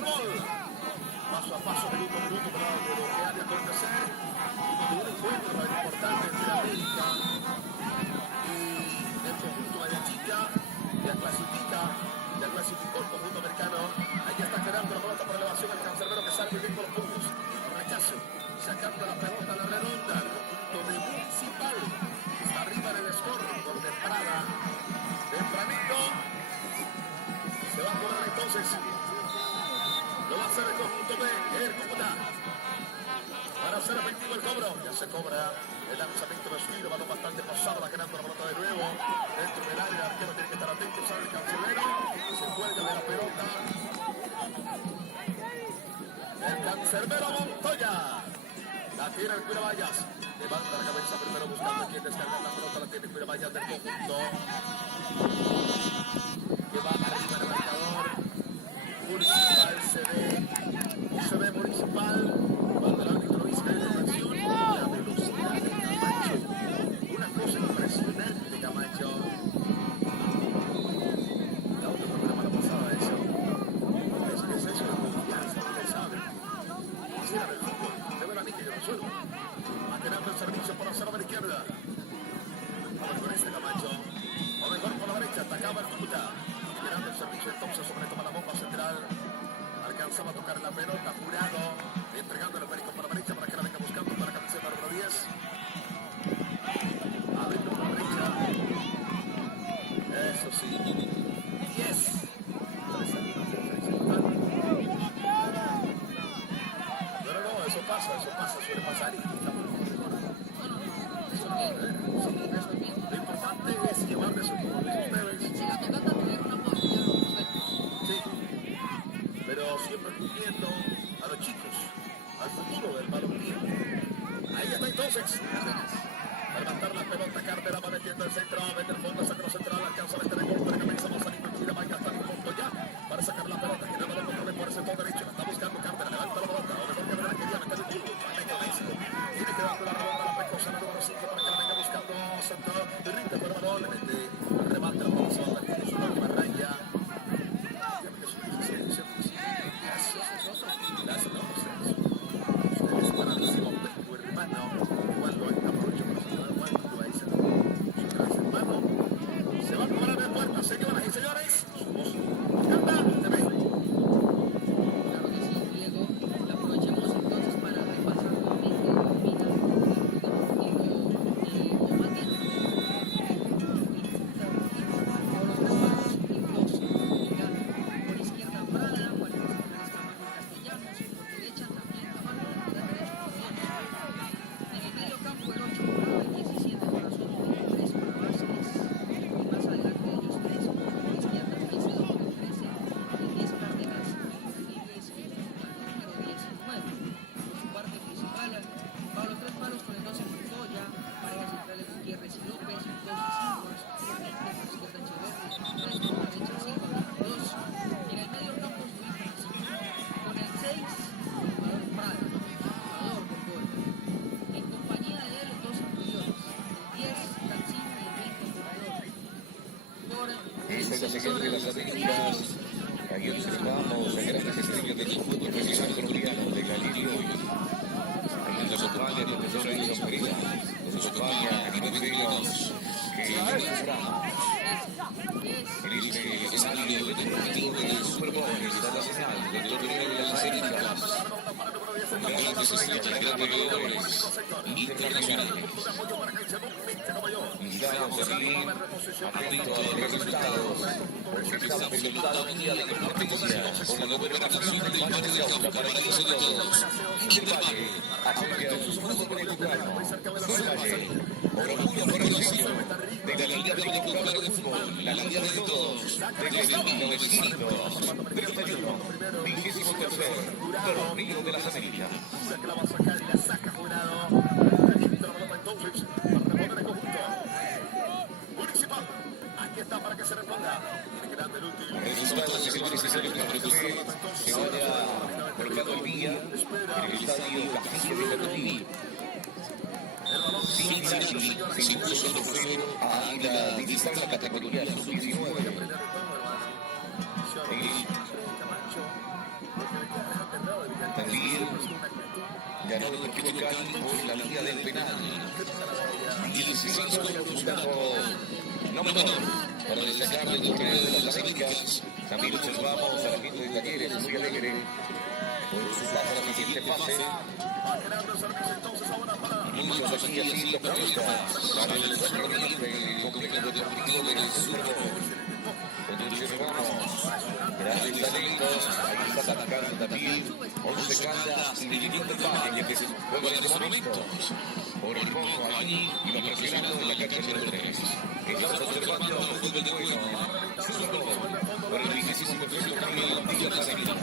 al gol. Paso a paso, minuto a minuto, para de lo que ha de acontecer. De un encuentro importante entre América y el conjunto de la Chica. Ya clasificó el conjunto americano. Ahí está quedando la pelota por elevación el cancerbero que sale muy bien con los puntos. Rechazo, sacando la pelota a la redonda. El conjunto de Municipal está arriba en el score por temprana. Tempranito. Se va a cobrar entonces. Lo va a hacer el conjunto B, el Cúcuta. Para hacer efectivo el cobro. Ya se cobra el lanzamiento de Suiro. Balón bastante pasado. Va quedando la pelota de nuevo. Dentro del área. El arquero tiene que estar atento. Sale el cancelero. Se cuelga de la pelota. El cancerbero Montoya. La tiene el Cuiravallas. Levanta la cabeza primero buscando a quien descargar la pelota. La tiene el Cuiravallas del conjunto. Que va arriba el marcador. Municipal se ve Municipal. Cuando el árbitro dice que hay infracción, la velocidad de Camacho. Una cosa impresionante, Camacho. La otra programa la pasada eso. Es eso de confianza, usted sabe. Quisiera del fútbol. Se ve la mí que yo resuelvo. Va quedando el servicio por la zona de la izquierda. Vamos con este Camacho. O mejor por la derecha, atacaba el Cúcuta. Esperando el servicio entonces sobre toma la bomba central. Alcanzaba a tocar la pelota, Jurado. Entregando el perico por la derecha para que la venga buscando para la camiseta número 10. Abriendo por la derecha. Eso sí. 10. Pero no, eso pasa, suele pasar y lo importante es llevar de esos debes. Si la tocata tuviera una posibilidad, sí, pero siempre cumpliendo a los chicos, al futuro del balompié. Ahí está entonces. Al levantar la pelota, Cartera va metiendo el centro, mete el fondo, saca el central, alcanza a meter el golpe de cabeza, va a salir Cuida, va a gastar el punto ya para sacar la pelota, que no lo corre por el sector derecho, está buscando Cartera, levanta la pelota, o mejor que la quería meter el punto, va a meter el éxito, tiene que darle la pelota a la pecosa, la número 5 para que la venga buscando centro, rinde por el balón, le mete, remate la pelota, se va a meter en su última raya. Ustedes buenísimo, tu hermano, cuando aprovecho para saludar a Juan, tú ahí se hermano, se va a cobrar de puerta, señoras y señores, somos Canta TV. claro que sí, Diego. La aprovechemos entonces para repasar nuevamente la vida del deportivo Omania. Por los tres lados, dos por izquierda Prada, por el central Castellanos, por derecha también Camargo, por derecha en el medio campo el 8 Prada, el 17 Corazón, el 3 para Vázquez, y más adelante ellos tres, por izquierda Caicedo, por el 13, el 10 Cárdenas, Rodríguez, el número 19. Por su parte principal, Pablo Tres Palos con el 12 Montoya, pareja centrales Gutiérrez y López, 2 Silvas, 20 por izquierda Echeverri, 3 por la derecha Silva, 22. Y en el medio campo Luis Francisco, con el 6, el jugador Prada, jugador del gol. En compañía de él, los 2 inferiores, el 10 Cancino y el 20 jugador. Por Esta es la señal de las Américas. Aquí observamos a grandes estrellas del fútbol profesional colombiano de Galirio. En los España, el profesor Edison Pereira. En los España, a nivel de los que en este escenario deportivo del Super Bowl, está la señal del torneo de las Américas. Grandes estrellas, grandes jugadores internacionales. Estamos aquí atentos a los resultados. Estamos en el lado mundial de competencia con la gobernación del Valle de Cauca para que nosotros. El Valle, apoya el fútbol venezolano. El Valle, orgullo por el diseño de la Liga Venezolana de Fútbol, la Liga de todos, desde 1931, 23º torneo de las Américas. Que la va a sacar y la saca Jurado. Registra la pelota entonces para responder el conjunto Municipal. Aquí está para que se responda. Tiene que darle el último. El resultado es el necesario para que usted se vaya colocando el día en el estadio Castillo de Guayaquil. Sin Inaki se impuso el trofeo a la divisar la categoría sub-19. Unión Deportivo Cali por la línea del penal. 16 minutos buscando no menor para destacar el torneo de las Américas. También observamos a la gente de Talleres muy alegre por su paso a la siguiente fase. Muchos aquí así lo preguntas para el complejo deportivo del Surbo. Observamos grandes talentos, ahí está atacando también 11 Caldas y División del Valle, que se juega en estos momentos por el fondo allí y va presionando en la cancha número 3. Estamos observando el fútbol de bueno, Surbo, por el 23º torneo de las Américas.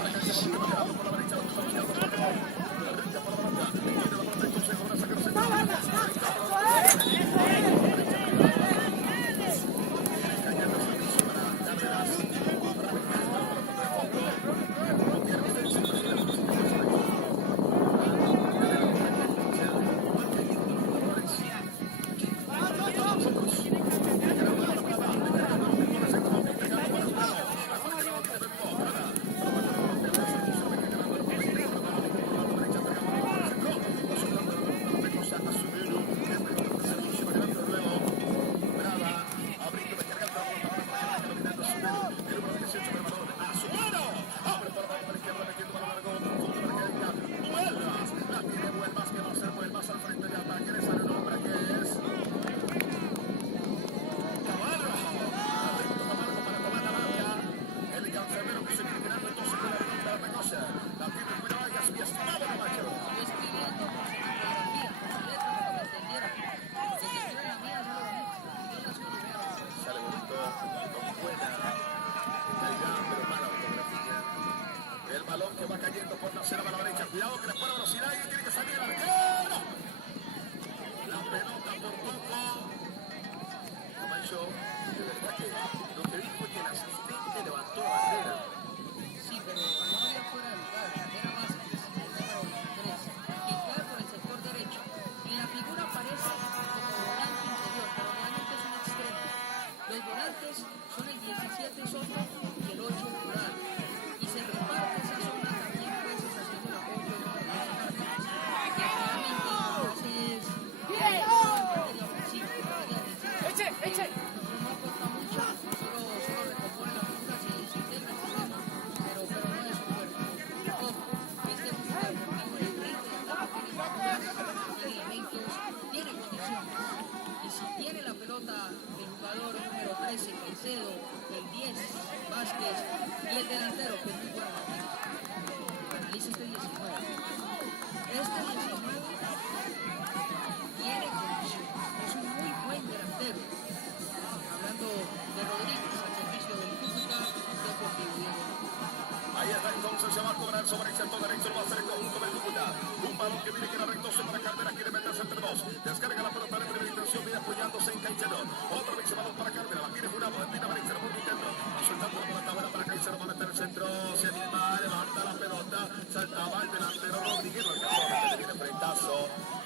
Sobre el sector derecho lo va a hacer el conjunto del Cúcuta. Un balón que viene que era rectoso para Cárdenas, quiere meterse entre dos. Descarga la pelota de primera intención, viene apoyándose en Caicedo. Otro vez balón para Cárdenas, la tiene Jurado, empina Maricero por intento. Va soltando la pelota buena para Caicedo, va a meter el centro, se anima, levanta la pelota, saltaba el delantero Rodríguez, no alcanzó, viene frentazo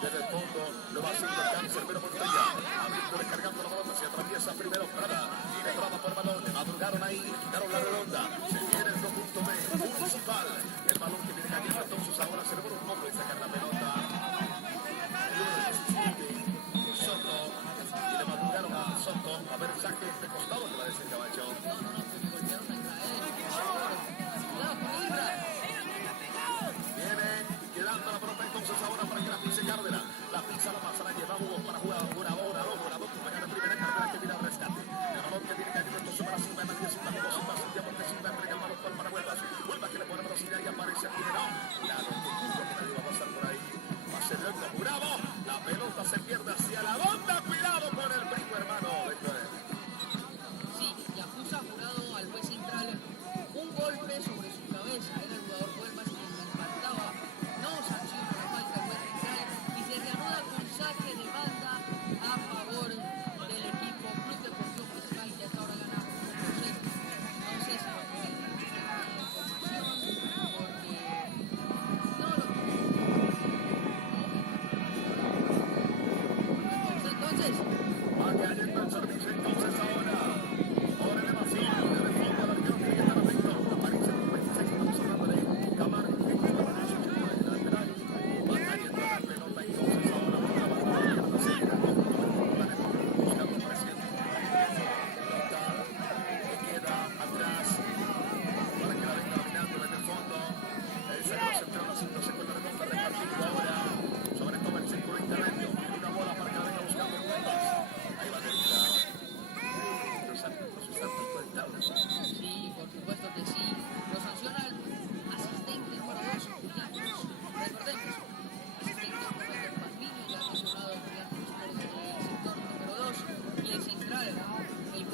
desde el fondo, lo va haciendo Cáncer, pero por allá. Abriendo descargando la pelota, se atraviesa primero Prada, tiene Prada por balón, le madrugaron ahí, le quitaron la redonda, se viene el conjunto B, Municipal. El balón que viene cayendo, entonces ahora se le pone un poco y sacar la pelota. El número 17.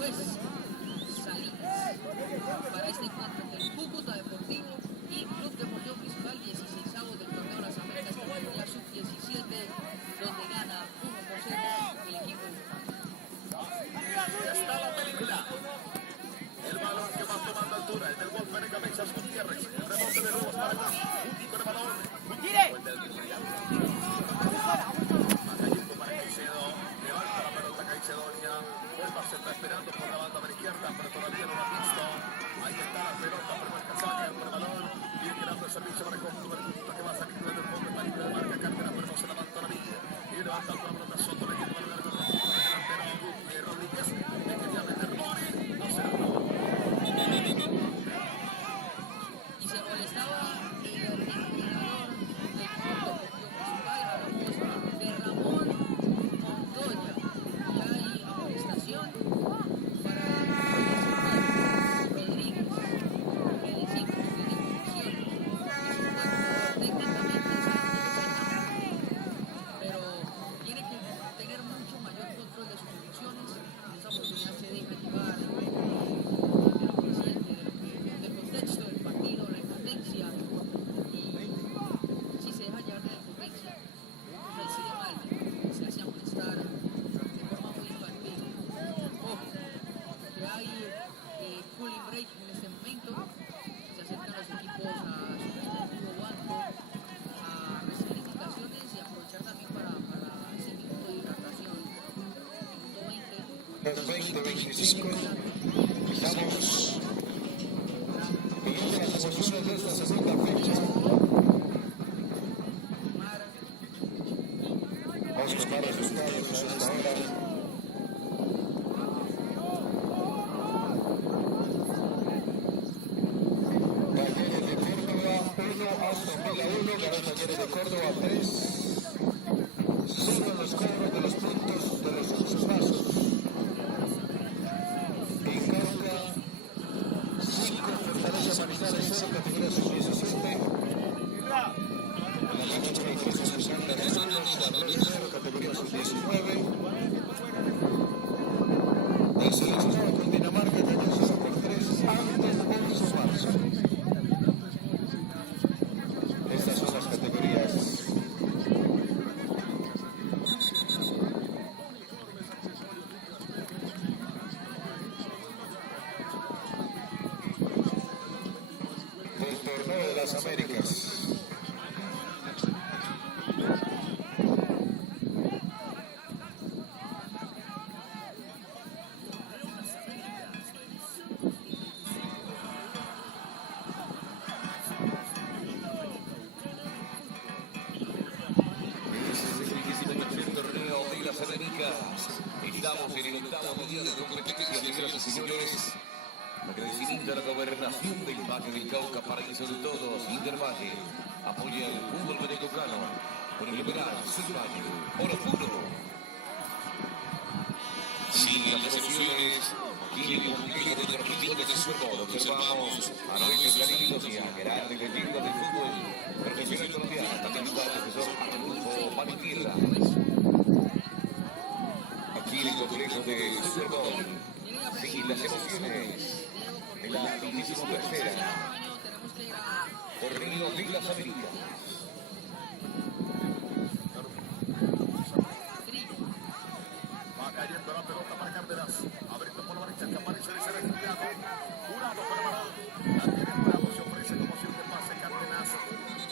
Andrés Salinas para este encuentro entre el Cúcuta Deportivo y Club Deportivo Municipal, 16avo del Torneo de las Américas, categoría sub-17, donde gana 1-0 el equipo de Ya está la película. El balón que va tomando altura es del golpe de cabezas Gutiérrez. El rebote de nuevo para Guti con el balón. Cuenta el tiro ya. Va cayendo para Caicedo. Levanta la pelota Caicedonia. Vuelva, se está esperando por la banda de la izquierda, pero todavía no lo ha visto. Ahí está la pelota, pero marca saca por el balón. Viene quedando el servicio para el conjunto del Cúcuta que va saliendo desde el fondo. Está libre de marca Cárdenas, pero no se levanta la villa. Y levanta la pelota Soto. Le tiene para el delantero Rodríguez. Le quería meter Mori. No se la robó. y se molestaba el entrenador del Club Deportivo Municipal. Hablamos de Ramón Montoya y hay amonestación para Rodríguez, que decimos tiene condiciones, es un buen jugador técnicamente, pero tiene que tener mucho mayor control de sus emociones. En esa oportunidad se deja llevar de lo que siente, del contexto del partido, la impotencia, y si se deja llevar de la impotencia, decide mal, se hace amonestar de forma muy infantil. Ojo, que hay cooling break en este momento, se acercan los equipos a su respectivo banco a recibir indicaciones y aprovechar también para ese minuto de hidratación. Minuto 20-25, estamos viviendo las emociones de esta segunda fecha. Vamos a tomar resultados a esta hora. Talleres de Córdoba 1, Aston Villa 1, ganó Talleres de Córdoba 3. Solo los cobros de los puntos de los pasos. En Cauca 5, Fortaleza Manizales 0, categoría sub-17. La cancha de Cruz Santa de San 0, categoría sub-19. El seleccionado con Dinamarca cayó 0 por 3 antes de sumarse. Estas son las categorías. Del Torneo de las Américas. Estamos en el octavo día de competencia, señoras y señores. Agradecimiento a la gobernación del Valle del Cauca, paraíso de todos. Intervalle apoya el fútbol venezolano con el liberal Subvalle. Oro puro. Sin las emociones, tiene un complejo de transmisiones de Superbowl. Observamos a nuestros queridos y a grandes leyendas del fútbol profesional colombiano. También lugares que son a grupo Manitierra. Aquí en el complejo de Super Bowl, sí, las emociones de la 23ª Torneo de las Américas. Va cayendo la pelota para Cárdenas. Abriendo por la derecha, que aparece de ser estudiado. Jurado para el balón. La tiene Jurado, se ofrece como siempre pase Cárdenas.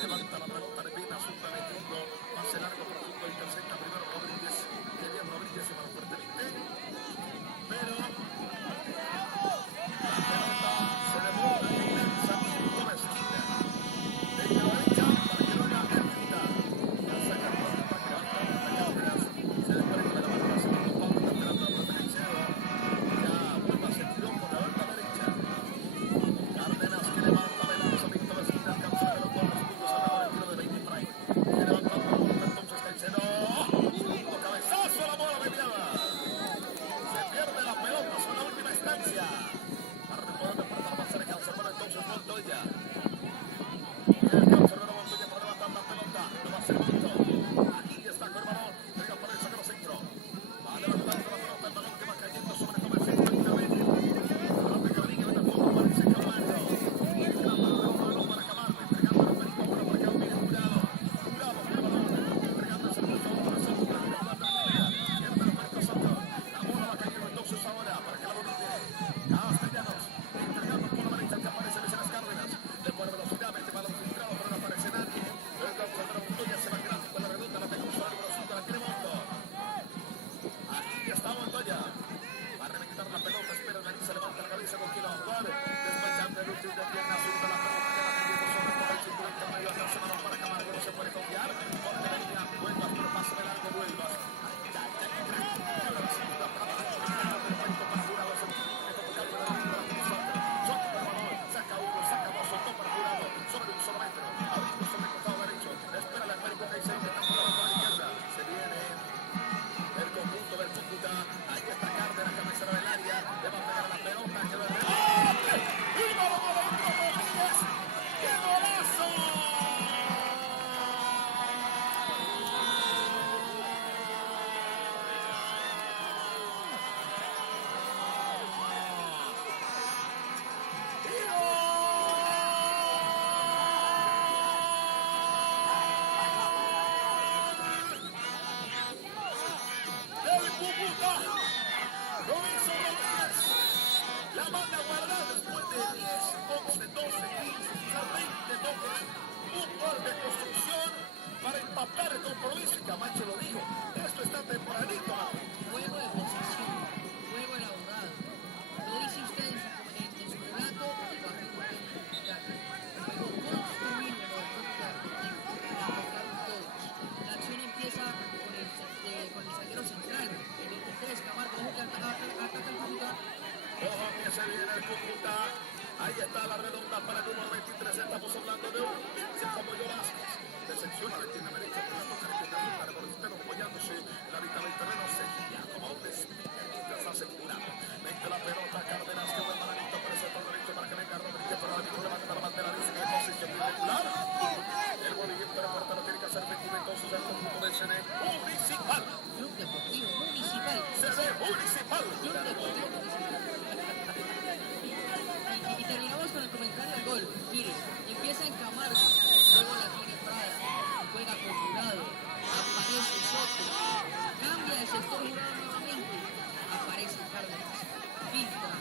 Levanta la pelota de Pina, asunta metiendo. Pase largo, profundo, intercepta primero Rodríguez. Kelian Rodríguez se va fuertemente. Pero la pelota se le borra en el lanzamiento de esquina. Desde la derecha. Cúcuta. Ahí está la redonda para el número 23. Estamos hablando de un pinche como Velázquez. Decepciona de tiene derecha por la toca de Cúcuta. Revolucionario apoyándose en la mitad del terreno. Seguía como un speaker mientras hace curado. Mete la pelota Cárdenas que buen maravito por el sector derecho para que venga Rodríguez. Pero la levanta la bandera. Dice que es posición irregular. El movimiento de puerta lo tiene que hacer efectivo. Entonces el conjunto del CNE Municipal. Club Deportivo Municipal. CNE Municipal. Club Deportivo Municipal. Y terminamos con el comentario del gol. Mire, empieza en Camargo, luego la tiene Prada, juega con Jurado, aparece Soto, cambia de sector Jurado nuevamente, aparece Cárdenas, filtra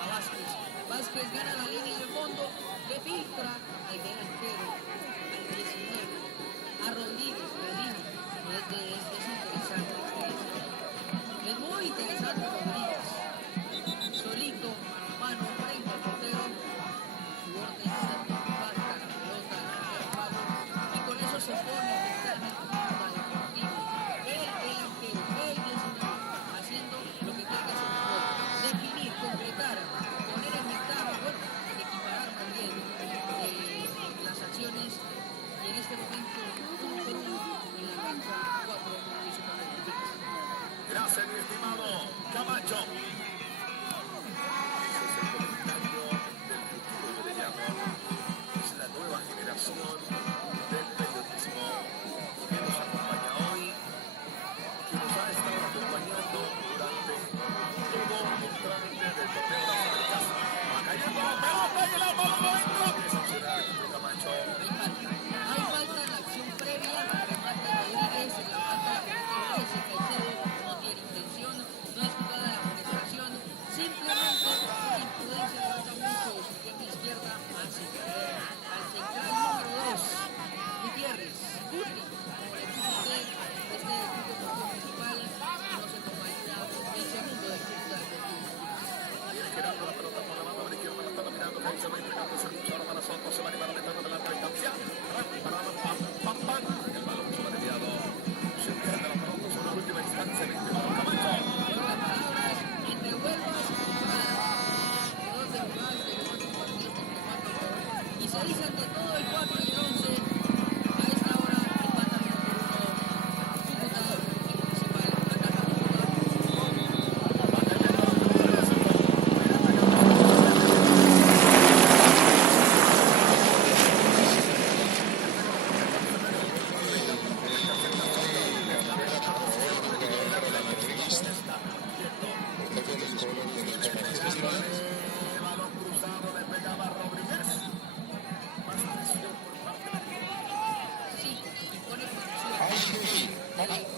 a Vázquez, Vázquez gana la línea de fondo, le filtra al delantero, al 19, a Rodríguez, la línea, es interesante, es muy interesante Rodríguez, solito, mano a mano, frente al portero, su orden pasa la pelota al tercer palo, y con eso se pone mentalmente al deportivo, el delantero, el 19, haciendo lo que tiene que hacer el gol, definir, concretar, poner en ventaja, bueno, equiparar más bien las acciones, y en este momento, uno por uno, en la cancha 4 de su partido. Gracias, mi estimado Camacho. Ese es el comentario del futuro, yo le llamo. Es la nueva generación del periodismo que nos acompaña hoy, que nos ha estado acompañando durante todo el trámite del torneo de las Américas. Va cayendo la pelota y la bola no entra. Excepcional, Camacho. Hay falta en la acción previa, remate Rodríguez, en la falta que ese Caicedo no tiene intención, no es jugada de amonestación, simplemente una imprudencia le falta mucho su pierna izquierda, hace caer al central número 2, Gutiérrez, Guti, como le puso usted, este equipo municipal, no se tomaría el segundo del club de Argentina. Viene girando la pelota por la banda de la izquierda, la está dominando, se va entregando el servicio ahora para Soto, se va a animar a meterlo de la distancia, parado, pam, pam, pam, el balón se va desviado, se pierde la pelota sobre la última instancia, 20 bajo Camacho. Las palabras entre Huelvas y Prada, que dos de jugadas de gol compartidos entre Juan y se dice ante todo el 4 y el 11. A esta hora empatan 1 por 1 Cúcuta y Municipal. Ataca Cúcuta. Balón cruzado, le pegaba a Rodríguez. Más presión por parte del Sí, y pone condición.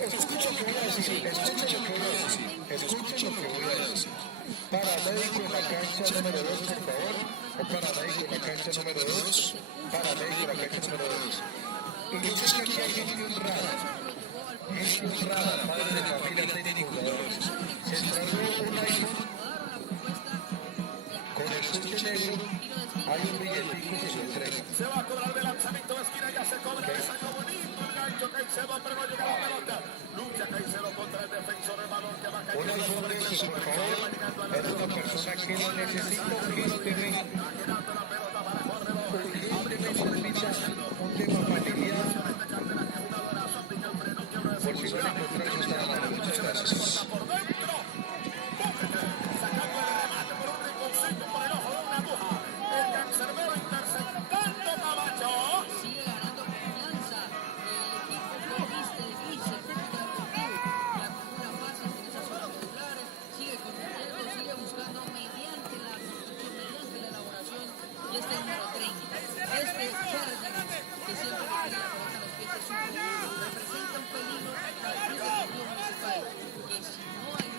Escucha lo que voy a decir, escucha lo que voy a decir. Paramédico en la cancha número 2, por favor. O paramédico en la cancha número 2. Paramédico en la cancha número 2. Y yo sé que aquí hay gente honrada. Gente honrada, padre de familia, técnico, jugadores. Se entregó un iPhone con el suyo negro. Hay un billetico que se entrega. Se va a cobrar de lanzamiento de esquina, ya se cobra, le salió bonito el gancho, Caicedo, pero no llega la pelota. Lucha Caicedo contra el defensor, el balón que va Un cayendo iPhone sobre de el esos, por favor. Es una persona que lo necesita urgentemente. Está quedando la pelota para Córdoba. Urgentemente necesita un tema familiar. Por si van a encontrar esta mano. Muchas gracias. Por dentro, sacando el remate por un rinconcito por el ojo de una aguja. El cancerbero interceptando Camacho. Sigue ganando confianza el equipo golista de Gris, el Cúcuta Deportivo, que acumula pases en esa zona medular, sigue construyendo, sigue buscando mediante la construcción, mediante la elaboración, y este número 30, este Cárdenas, que siempre le tiene la pelota a los pies de su club, representa un peligro para el Club Deportivo Municipal, que si no hay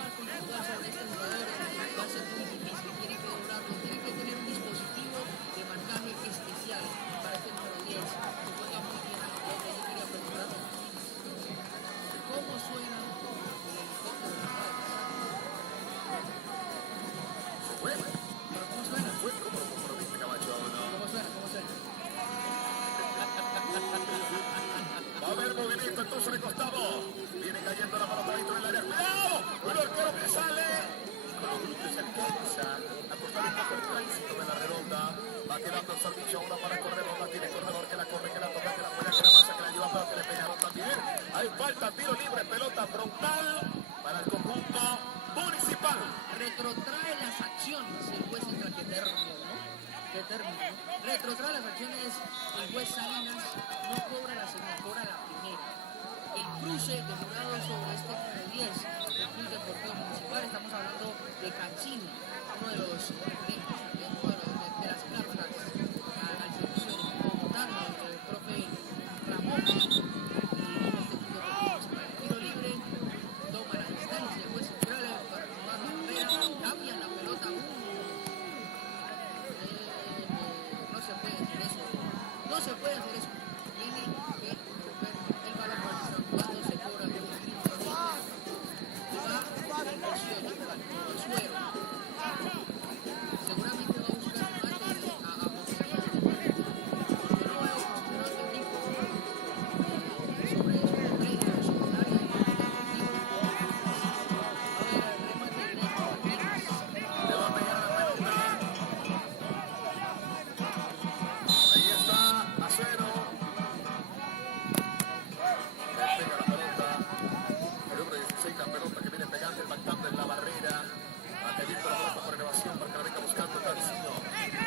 frontal para el conjunto municipal. Retrotrae las acciones el juez entra que término, ¿no? Que término, ¿no? Retrotrae las acciones el juez Salinas, no cobra la segunda, cobra la primera. El cruce de Jurado sobre este 9-10 del Club Deportivo Municipal, estamos hablando de Cancini, uno de los referentes, de las cartas al servicio del equipo bogotano, el profe Ramón, y este Club Deportivo Municipal. Tiro libre, toma la distancia, el juez central para tomar la barrera, cambia la pelota. No se puede hacer eso. No se puede hacer eso. Tiene que romper el balón cuando se cobra el y va a impresionar el suelo. Seguramente va a buscar remate a posicionar el equipo. Yo no veo posicionado el equipo sobre el terreno, sobre el área del deportivo. A ver, el remate directo Martínez. Le va a pegar la pelota. Ahí está, a cero. Le pega la pelota. El número 16, la pelota que viene pegando, impactando en la barrera. Va cayendo la pelota por elevación para que la venga buscando Cancino.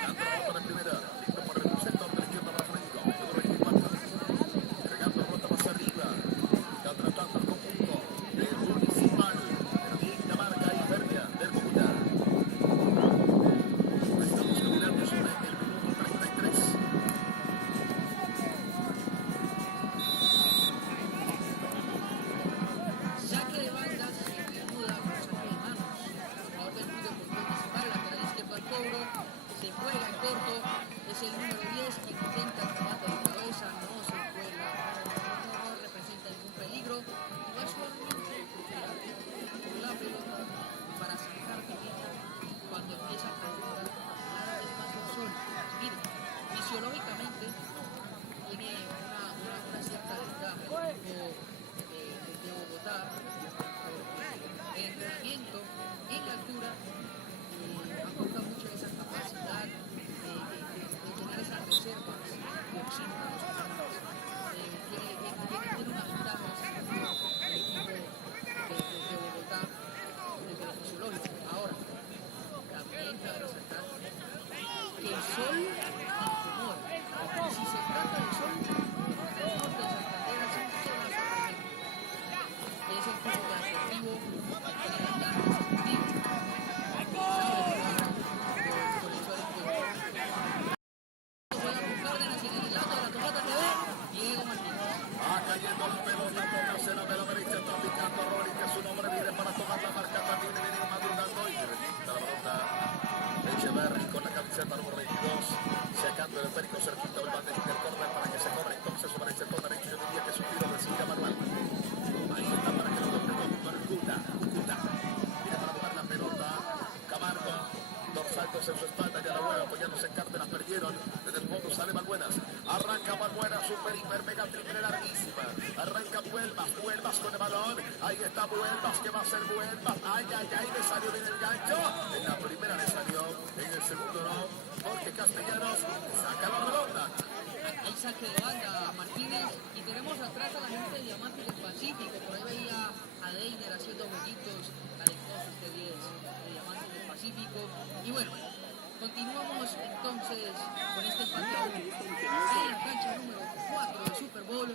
Dando la pelota de primera. Listo por el sector de la izquierda para Franco. El número 24. Entregando la pelota más arriba. Está tratando el conjunto del Municipal. Pero bien la marca y Feria del Bogotá. Estamos caminando sobre el minuto 33. Saque de banda, sin duda, con saque de manos. El jugador del Club Deportivo Municipal, lateral izquierdo al cobro, se juega en corto, es el número 10 que intenta el remate de cabeza, no se juega, no representa ningún peligro, y es solamente la pelota para sacar pelota cuando empieza a caer cada vez más el sol. Mire, fisiológicamente tiene una cierta ventaja el equipo de Bogotá, el entrenamiento en la altura aporta mucho esa capacidad de tener esas reservas de oxígeno a los pulmones. Tiene una ventaja ese equipo de Bogotá desde lo fisiológico. Ahora, también cabe resaltar que el sol incomoda. Y si se trata del sol, el norte de Santander es un sol sorprendente. Es el tipo de atractivo que le da ese sentido. Sabe jugar con el sol en contra. Juega con Cárdenas y en el lado de la Tocata TV, Diego Martínez. Va cayendo la pelota por trasera de la derecha, está picando Rory, que su nombre viene para tomar la marca, también viene madrugando y revienta la pelota. Echeverri con la camiseta número 22, sacando el esférico cerquita del banderín del córner para que se cobre entonces sobre el sector derecho. Yo diría que es un tiro de Silvia Manuel. Ahí está para que lo toque con el Cúcuta. Viene para tomar la pelota. Camargo, dos saltos en su espalda, ya la hueva apoyándose en Cárdenas, perdieron. Desde el fondo sale Balbuenas. Arranca Balbuenas, super hiper mega triple larguísima. Arranca Vuelvas con el balón. Ahí está Vuelvas, que va a ser Vuelvas. Ay, le salió bien el gancho. En la primera le salió, en el segundo no. Jorge Castellanos saca la pelota. Hay saque de banda Martínez y tenemos atrás a la gente de Diamantes del Pacífico. Por ahí veía a Deiner haciendo jueguitos talentosos de 10 de Diamantes del Pacífico. Y bueno, continuamos entonces con este partido en la cancha número 4 del Super Bowl,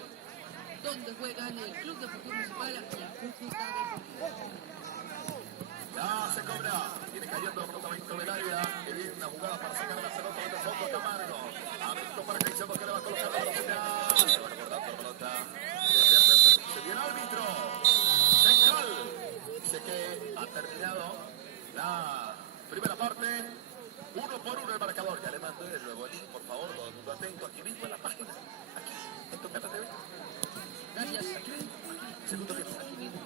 donde juegan el Club Deportivo Municipal y el Cúcuta Deportivo. Ya se cobra. Viene cayendo el pelota dentro del área. Que viene una jugada para sacar la pelota desde el fondo Camargo. Abierto para Caicedo, que le va a colocar la velocidad. Se va recordando la pelota. Se viene el árbitro central. Dice que ha terminado la primera parte. 1-1 el marcador. Ya le mandé de nuevo el link, por favor, todo el mundo atento. Aquí mismo en la página. Aquí, en Tocata TV. Gracias. Aquí, segundo tiempo. Aquí mismo.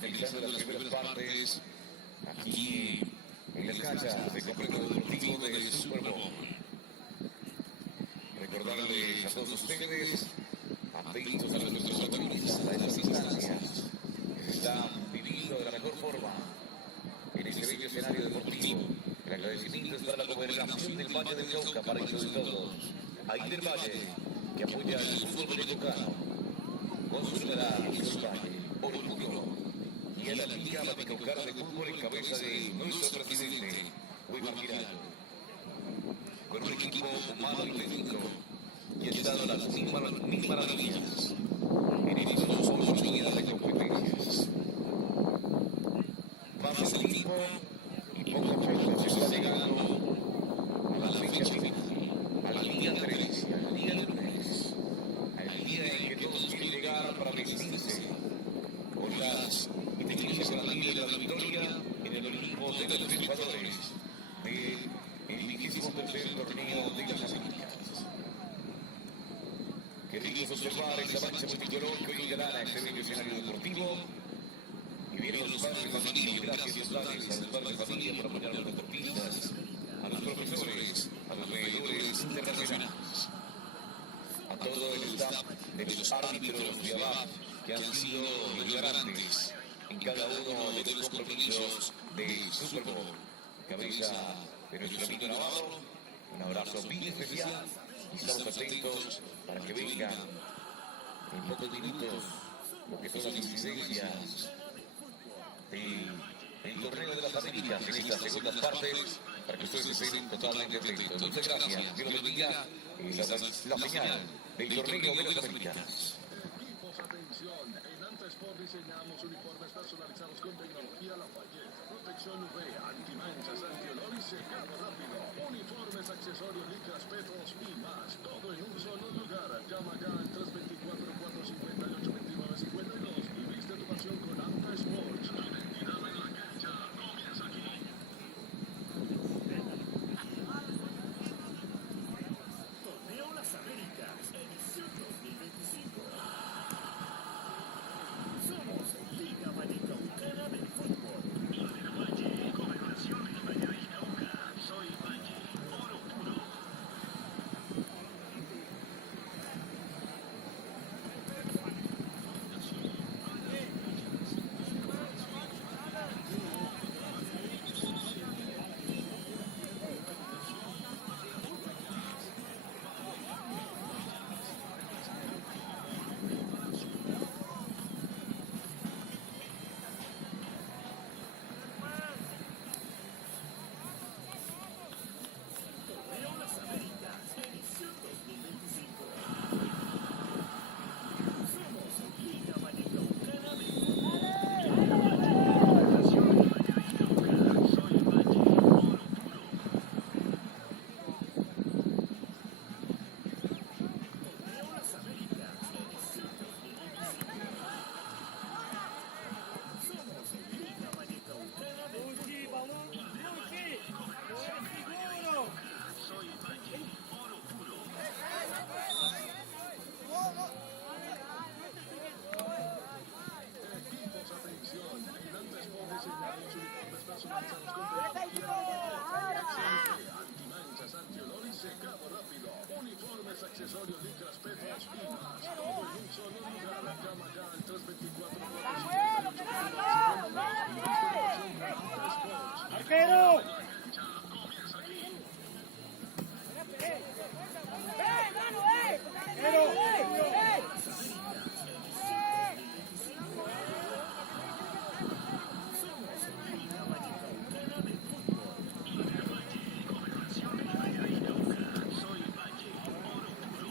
finalizando las primeras partes aquí en las canchas de complejo deportivo de Super Bowl. Recordarles a todos ustedes, atentos a nuestros protagonistas, a estas instancias que se están viviendo de la mejor forma en este bello escenario deportivo. El agradecimiento es para la gobernación del Valle del Cauca, para eso de todos. Ahí del Valle, que apoya el fútbol venezolano, con su ciudad y su Valle, orgullo, y a la Liga Vaticaucara de Fútbol en cabeza de nuestro presidente, Weimar Giraldo. Con un equipo humano y técnico, y ha estado a las mil maravillas en estos 8 días de competencias. Pasa el tiempo y poco a poco se está llegando a la fecha final, al día 13, al día lunes, al día en que todos quieren llegar para vestirse con las inteligencias grandiles de la victoria en el Olimpo de los triunfadores del 23º torneo de las Américas. Queridos observar esta mancha multicolor que hoy engalana este bello escenario deportivo. Y vienen los padres de familia, y gracias a los padres de familia por apoyar a los deportistas, a los profesores, a los veedores internacionales, a todo el staff de los árbitros de ABAP que han sido los garantes en cada uno de los compromisos de Super Bowl. Cabeza de nuestro amigo Navarro, un abrazo bien especial y estamos atentos para que vengan en pocos minutos lo que son las incidencias del torneo de las Américas en estas segundas partes para que ustedes estén totalmente atentos. Muchas gracias, Dios los bendiga. La señal del torneo de las Américas. Equipos, atención, en Antesport diseñamos uniformes personalizados con tecnología Lafayette, protección UV, antimanchas, antiolor y secado rápido, uniformes, accesorios, licras, petros y más, todo en un solo lugar. Llama ya al 324-458-2952 y viste tu pasión con Antesport. La identidad en la cancha comienza aquí. Torneo Las Américas, edición 2025. Somos Liga Vallecaucana de Fútbol. La del Valle, gobernación del Valle del Cauca. Soy Valle, oro puro. Torneo Las Américas, edición 2025. Somos Liga Vallecaucana de Fútbol. Gobernación del Valle del Cauca. Soy Valle, oro puro. Torneo Las Américas, edición 2025. Somos Liga Vallecaucana de Fútbol. Soy Valle, oro puro. Equipos, atención, en Antesport diseñamos uniformes personalizados con tecnología antimanchas, antiolor y secado rápido, uniformes, accesorios, licras, petros y más, todo en un solo lugar. Llama ya al 324-458-2952 y viste tu pasión con Antesport. ¡Arquero! La cancha comienza aquí. Gobernación del Valle del Cauca. Soy Valle, oro puro.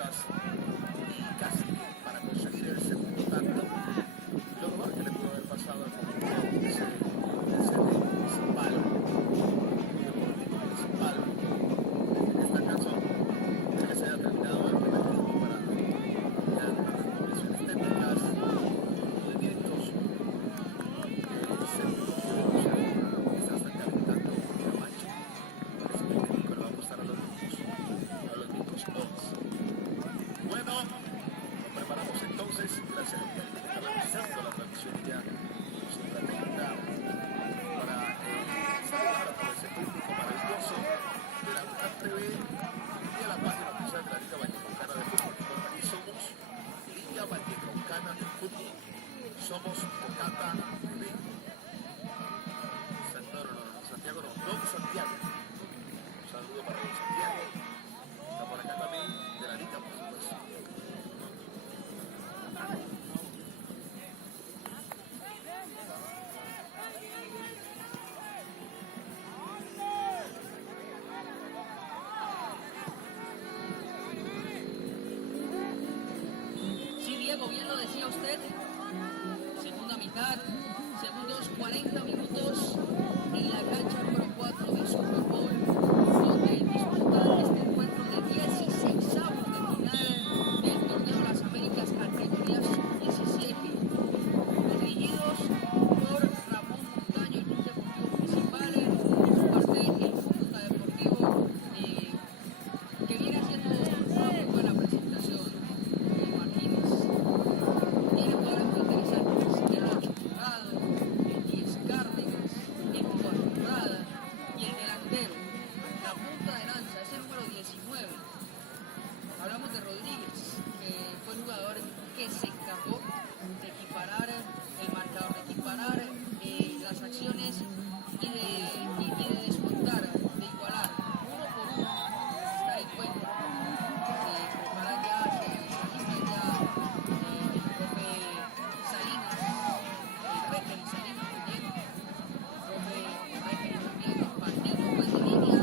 pelotas y casi para conseguir el segundo tanto. Lo mejor que le pudo haber pasado al conjunto ese principal, en esta canción, es que se haya terminado el primer tiempo para ya las condiciones técnicas, movimientos, el segundo tiempo se está calentando la mancha. Parece que el técnico le va a apostar a los mismos odds. Bueno, nos preparamos entonces, gracias a que está realizando la transmisión ya sobre la técnica para saludar a todo ese público maravilloso de la UNAM TV y a la página oficial de la Liga Vallecaucana de Fútbol. Recuerda que somos Liga Vallecaucana de Fútbol, somos Tocata TV. Santiago no, Don Santiago. Un saludo para Don Santiago. Está por acá también de la Liga, por supuesto. Sí, Diego, bien lo decía usted. Segunda mitad, segundos 40 minutos en la cancha número 4 de Super Bowl, donde disputan este encuentro de 16avos de final del torneo de las Américas categoría sub-17, dirigidos por Ramón Montaño, el Club Deportivo Principal, su parte el Cúcuta Deportivo, que viene haciendo una muy buena presentación. Martínez tiene jugadores muy interesantes, el 8 Jurado, el 10 Cárdenas, el 4 Jurada y el delantero, la punta de lanza, es el número 19. Hablamos de Rodríguez, que fue el jugador que se encargó de equiparar el marcador, de equiparar las acciones y de descontar, de igualar uno por uno. Está el encuentro. Se prepara ya, se alista ya el profe Salinas, el Reker Salinas también, el profe Reker también, partido pues de línea,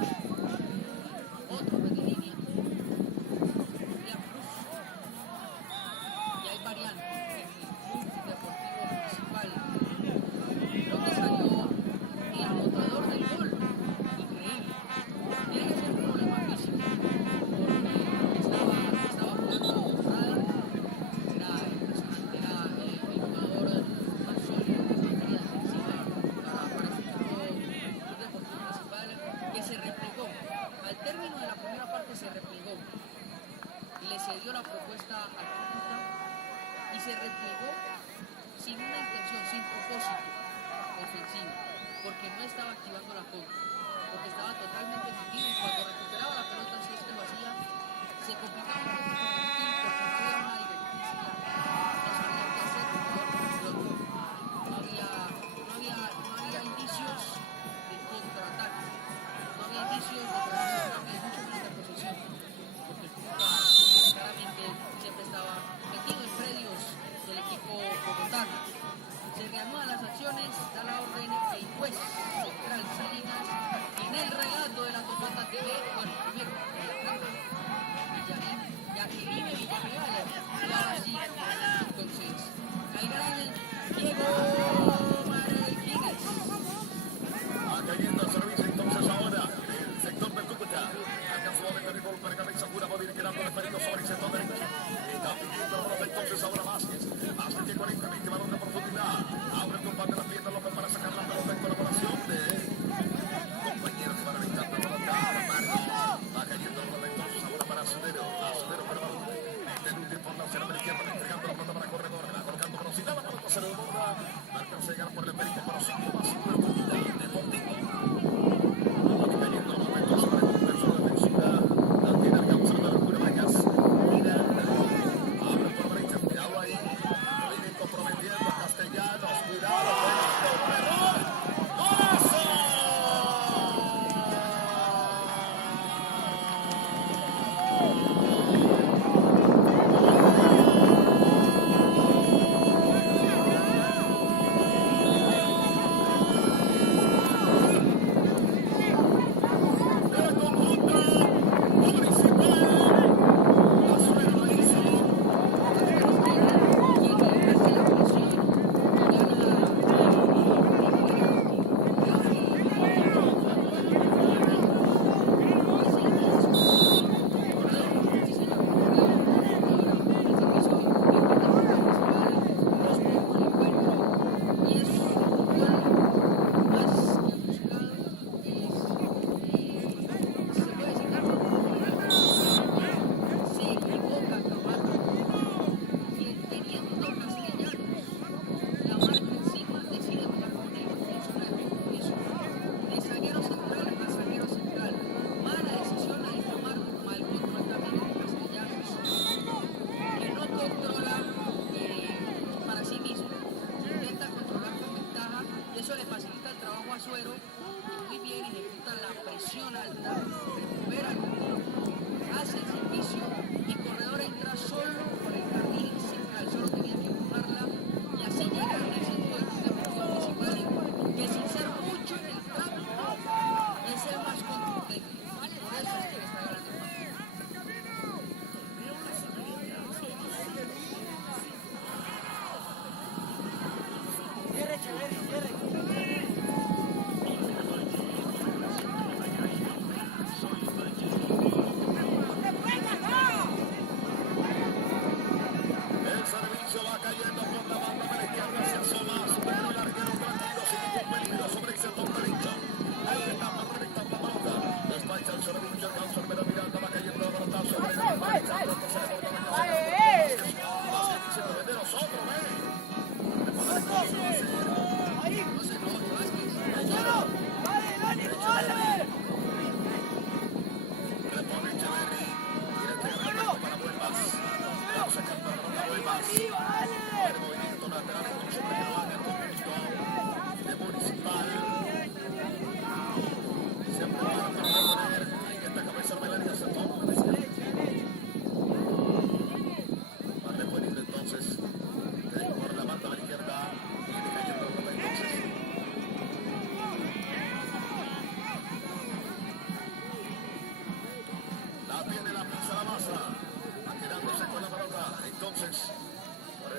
otro pues de línea, Julián Cruz. Y hay variantes en el Club Deportivo Municipal. Creo que salió el anotador del gol. Increíble. Tiene que ser un problema físico. Porque estaba jugando Rada. Era impresionante. Era el jugador más sólido de la línea defensiva para este Club Deportivo Municipal, que se replegó. Al término de la primera parte se replegó. Le cedió la propuesta al Cúcuta y se replegó sin una intención, sin propósito ofensivo, porque no estaba activando la contra, porque estaba totalmente metido y cuando recuperaba la pelota, si es que lo hacía, se complicaba un poco con el team porque no había una directriz clara, no sabía qué hacer con el jugador con la pelota, no había indicios de contraataque, no había indicios de contraataque, mucho menos de posesión, porque el Cúcuta claramente siempre estaba metido en predios del equipo bogotano. Se reanudan las acciones, da la orden el juez central Salinas en el relato de la Tocata TV, bueno, primero en la cámara, Jacqueline Villarreal, y ahora sí, entonces, el gran Diego Martínez. Va cayendo el servicio entonces ahora el sector del Cúcuta. Alcanzó a meter el gol para cabeza, Jura va a ir quedando el perito sobre el sector derecho. Está pidiendo entonces ahora Vázquez. Vázquez que 40, 20 balón de profundidad. Abre el combate de las piernas López para sacar la pelota en colaboración de compañeros que van aventando por acá. Marcos va cayendo el balón entonces ahora para Azulero. Azulero, perdón. Mete el último por la opción izquierda, entregando la pelota para Corredor. La colocando velocidad, la pelota se le desborda. Marca se llega por el América, pero 5 más 5 de Cúcuta. Deportivo. Cayendo el momento sobre el defensor defensiva. La tiene Arcamos a la locura Vargas. Mira. Abre por la derecha, cuidado ahí. Viene comprometiendo a Castellanos. Cuidado, un error. ¡Golazo!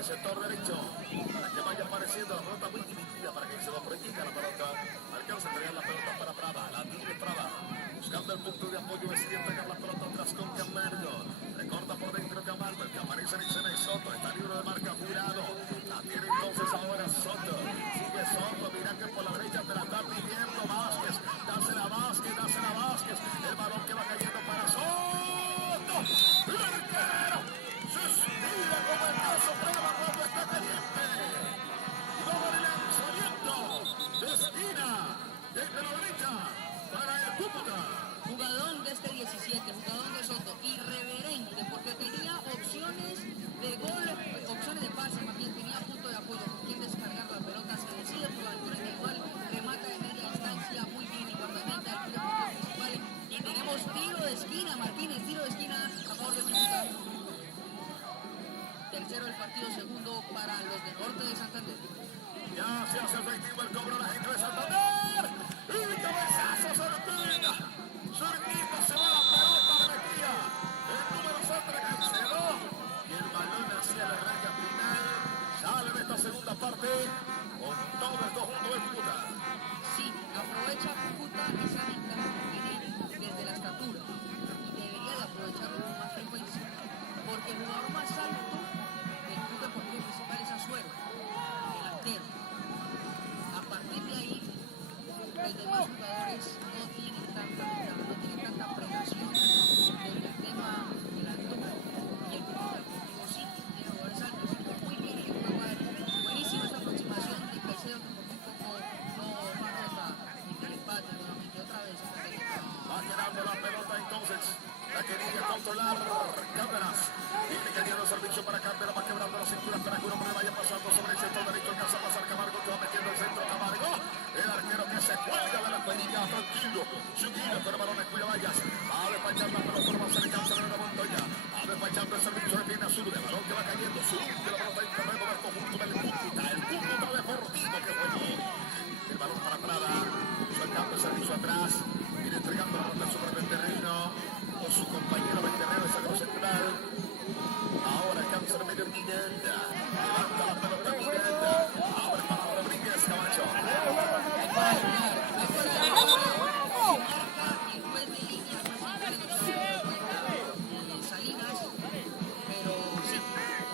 sector derecho. Para que vaya apareciendo la pelota muy dividida para que se lo proyecte la pelota. Alcanza a entregar la pelota para Prada. La tiene Prada. Buscando el punto de apoyo, decide entregar la pelota atrás con Camargo. Recorta por dentro Camargo. El Camargo se dice de Soto. Está libre de marca Jurado. La tiene entonces ahora Soto. Sigue Soto. Mira que por la derecha te la está pidiendo Vázquez. Dásela Vázquez, dásela Vázquez. El balón que va cayendo para Soto. El arquero se estira como el caso prueba cuando está caliente. Luego el lanzamiento de esquina desde la derecha para el Cúcuta. Jugadón de este 17, jugadón de Soto, irreverente, porque tenía opciones de gol, opciones de pase, más bien tenía punto de apoyo con quien descargar la pelota, se decide por la altura individual, remata de media distancia, muy bien, y guardameta el tiro principal, y tenemos tiro de esquina, Martínez, tiro de esquina a favor de Cúcuta. Tercero del partido, segundo para los del norte de Santander. Ya se hace efectivo el cobro la gente de Santander. El cabezazo Sorquita. Sorquita se va la pelota de Mejía. El número 7 canceló. Y el balón hacia la raya final. Sale de esta segunda parte con todo el conjunto de Cúcuta. Sí, aprovecha Cúcuta esa ventaja que tiene desde la estatura. Y debería de aprovecharlo con más frecuencia. Porque el jugador más alto del club deportivo principal es Azuero, delantero. A partir de ahí, los demás jugadores no tienen tanta prevención con el tema de la altura. Y el club deportivo sí, tiene jugadores altos. Muy bien, y buenísima esta aproximación de Caicedo, que por muy poco no concreta el empate nuevamente otra vez. Va quedando la pelota entonces. La quería controlar Cárdenas. Viene cayendo el servicio para Cárdenas. Va quebrando la cintura para que un hombre vaya pasando sobre el sector derecho. Alcanza a pasar Camargo, que va metiendo el centro Camargo. El arquero que se cuelga de la perilla. Tranquilo. Seguido con el balón de Cuida Vallas. Va a despachar la pelota. No va a ser el cáncer de la Montoya. Va despachando el servicio de pierna azul. El balón que va cayendo. Sube la pelota en terreno del conjunto del Cúcuta. El Cúcuta Deportivo que juega. El balón para Prada. Sacando el servicio atrás. Viene entregando la pelota sobre el terreno. Con su compañero veterano de Sagro Central. Ahora Cáncer medio Miranda. Levanta la pelota Miranda. Abre para Rodríguez Camacho. El juez de línea Salinas, pero sí,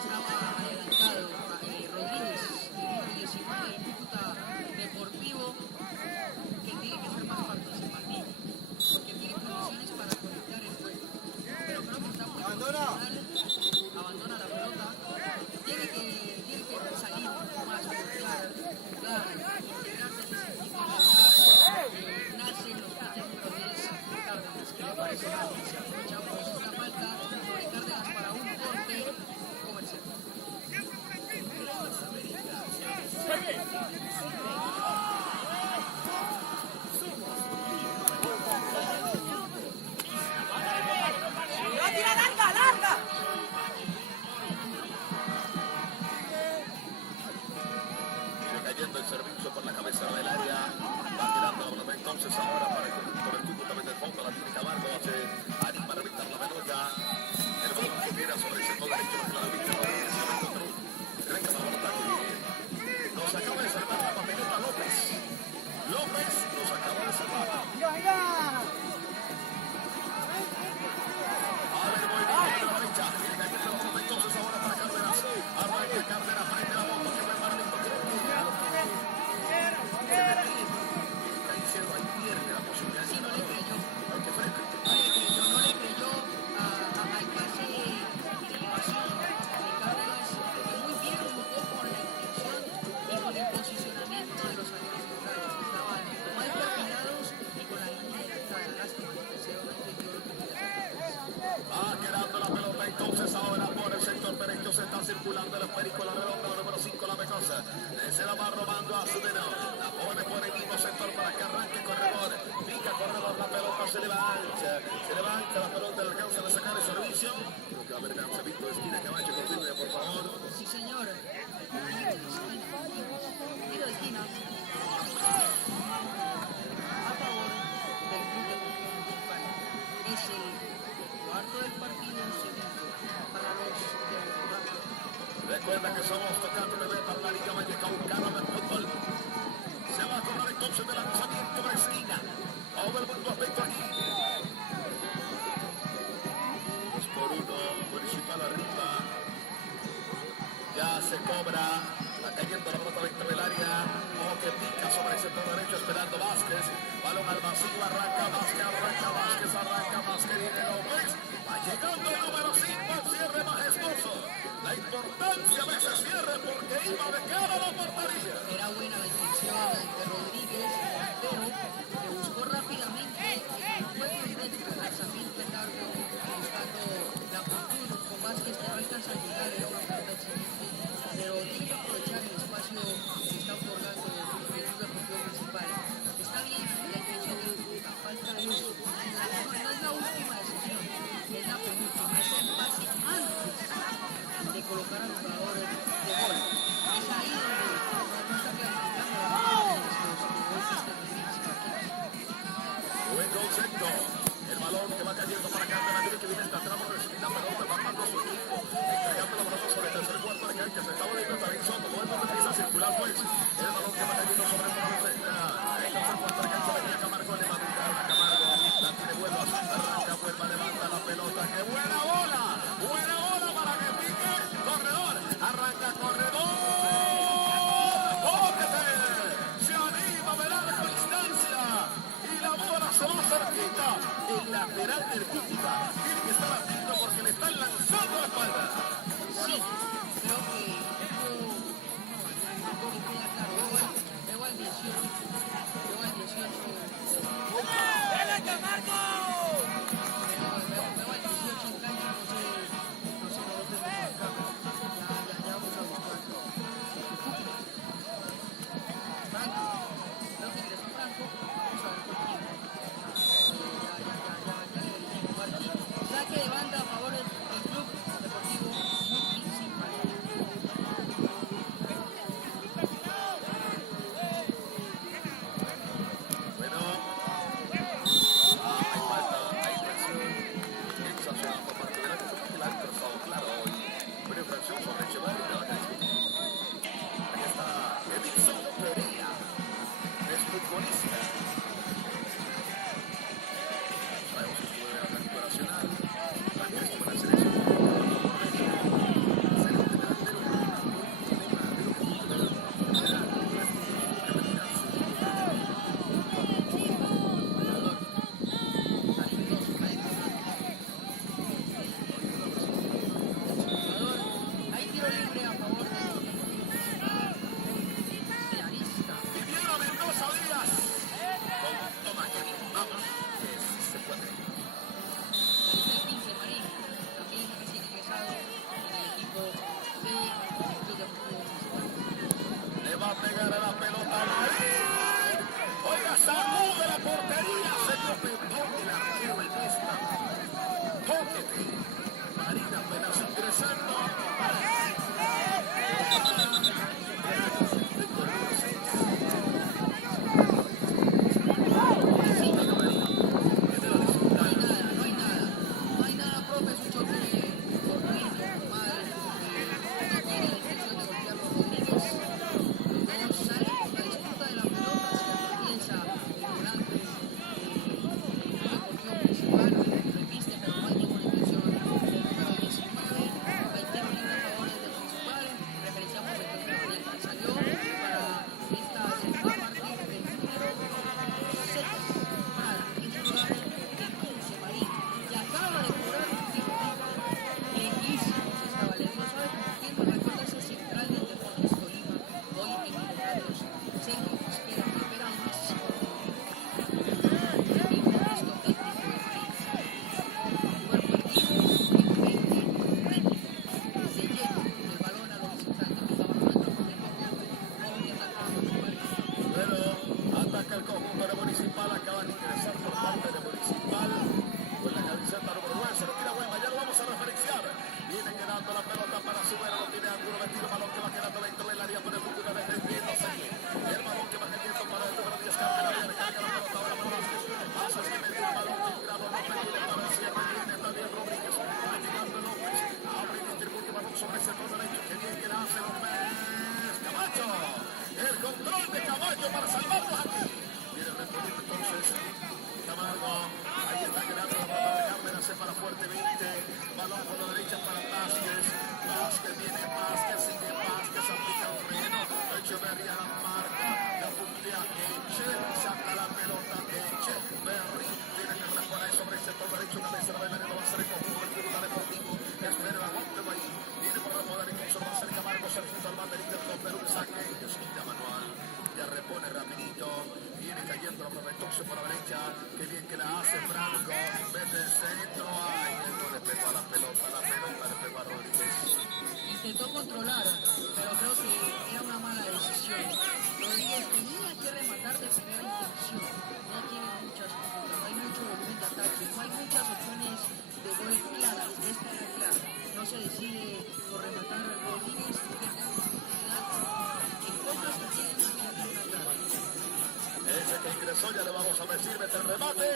estaba adelantado Rodríguez, el número 19 del Cúcuta Deportivo, que tiene que ser más participativo, porque tiene condiciones para conectar el juego. Pero creo que está muy profesional, abandona la pelota, tiene que salir más, jugar, integrarse en ese equipo, nace en los técnicos de Cárdenas, que me parece que se aprovechamos una falta sobre Cárdenas para un corte comercial. Cayendo el servicio por la cabeza del área. Va quedando la pelota entonces ahora para el conjunto del Cúcuta desde el fondo. La tiene Camargo. Hace anima a reventar la pelota. El balón que queda sobre el sector derecho. La Venga, la pelota que nos acaba de salvar la papeleta López. López nos acaba de salvar. A ver, muy bien, a la derecha. Viene cayendo la pelota entonces ahora para Cárdenas. Arranca Cárdenas, prende la bomba. Que va el Marlito. Sí, no le creyó. No le creyó al pase de elevación de Cárdenas, que muy bien jugó con la intención y con el posicionamiento de los aliados centrales, que estaban mal perfilados y con la línea adelantada. Lástima que Caicedo no entendió lo que quería hacer. Va quedando la pelota entonces ahora por el sector derecho. Se está circulando el esférico, la redonda, la número 5, la Mecosa. Se la va robando a Sudeno. La pone por el mismo sector para que arranque corredor. Pica corredor, la pelota se levanta la pelota, alcanza a sacar el servicio. Creo que va a haber lanzamiento de esquina. Camacho, confirme por favor. Sí, señor. Tiro de esquina a favor del Club Deportivo Municipal. Es el cuarto del partido, segundo para los de Cúcuta. Recuerda que somos tocando bebé para la Liga Vallecaucana de fútbol. Se va a cobrar entonces de lanzamiento de esquina. Todo el mundo atento aquí. 2-1, Municipal arriba. Ya se cobra. Está cayendo la pelota dentro del área. Ojo que pica sobre el sector derecho esperando Vázquez. Balón al vacío, arranca Vázquez, viene López. Va llegando el número 5, el cierre majestuoso. La importancia de ese cierre porque iba de cara a la portería. Era buena la intención de Rodríguez, pero que buscó rápidamente, fue prudente el lanzamiento largo, buscando la fortuna con Vázquez que no alcanza a llegar, era una carta excelente, pero tiene que aprovechar el espacio que está otorgando el Club Deportivo Municipal. Está bien la intención de la falta de uso, no es la última decisión, es la penúltima, es el pase antes de colocar al jugador Castillo para salvarnos aquí. Viene el retorno entonces. Camargo. Ahí está quedando la bola de Cárdenas para fuertemente. Balón por la derecha para Vázquez. Vázquez viene Vázquez, sigue Vázquez, aplica un reno. Echeverría la marca. La puntea Eche. Saca la pelota Echeverry. Tiene que reponer sobre el sector derecho. Una vez se la va a ser el conjunto del Cúcuta Deportivo. Espera la guante ahí. Viene por reponer y conserva a ser Camargo. Se junto al banderín del Perú. Saque. Esquina manual. Ya repone rapidito. Viene cayendo la pelota entonces por la derecha. Qué bien que la hace Franco. Mete el centro. Ay, no le pegó a la pelota. La pelota le pegó a Rodríguez. Intentó controlar, pero creo que era una mala decisión. Rodríguez tenía que rematar de primera intención. No tiene muchas opciones, no hay mucho volumen de ataque, no hay muchas opciones de gol claras. Esta era clara. No se decide por rematar a Rodríguez. En otras que tienen una clara. Ese que ingresó, ya le vamos a decir, mete el remate.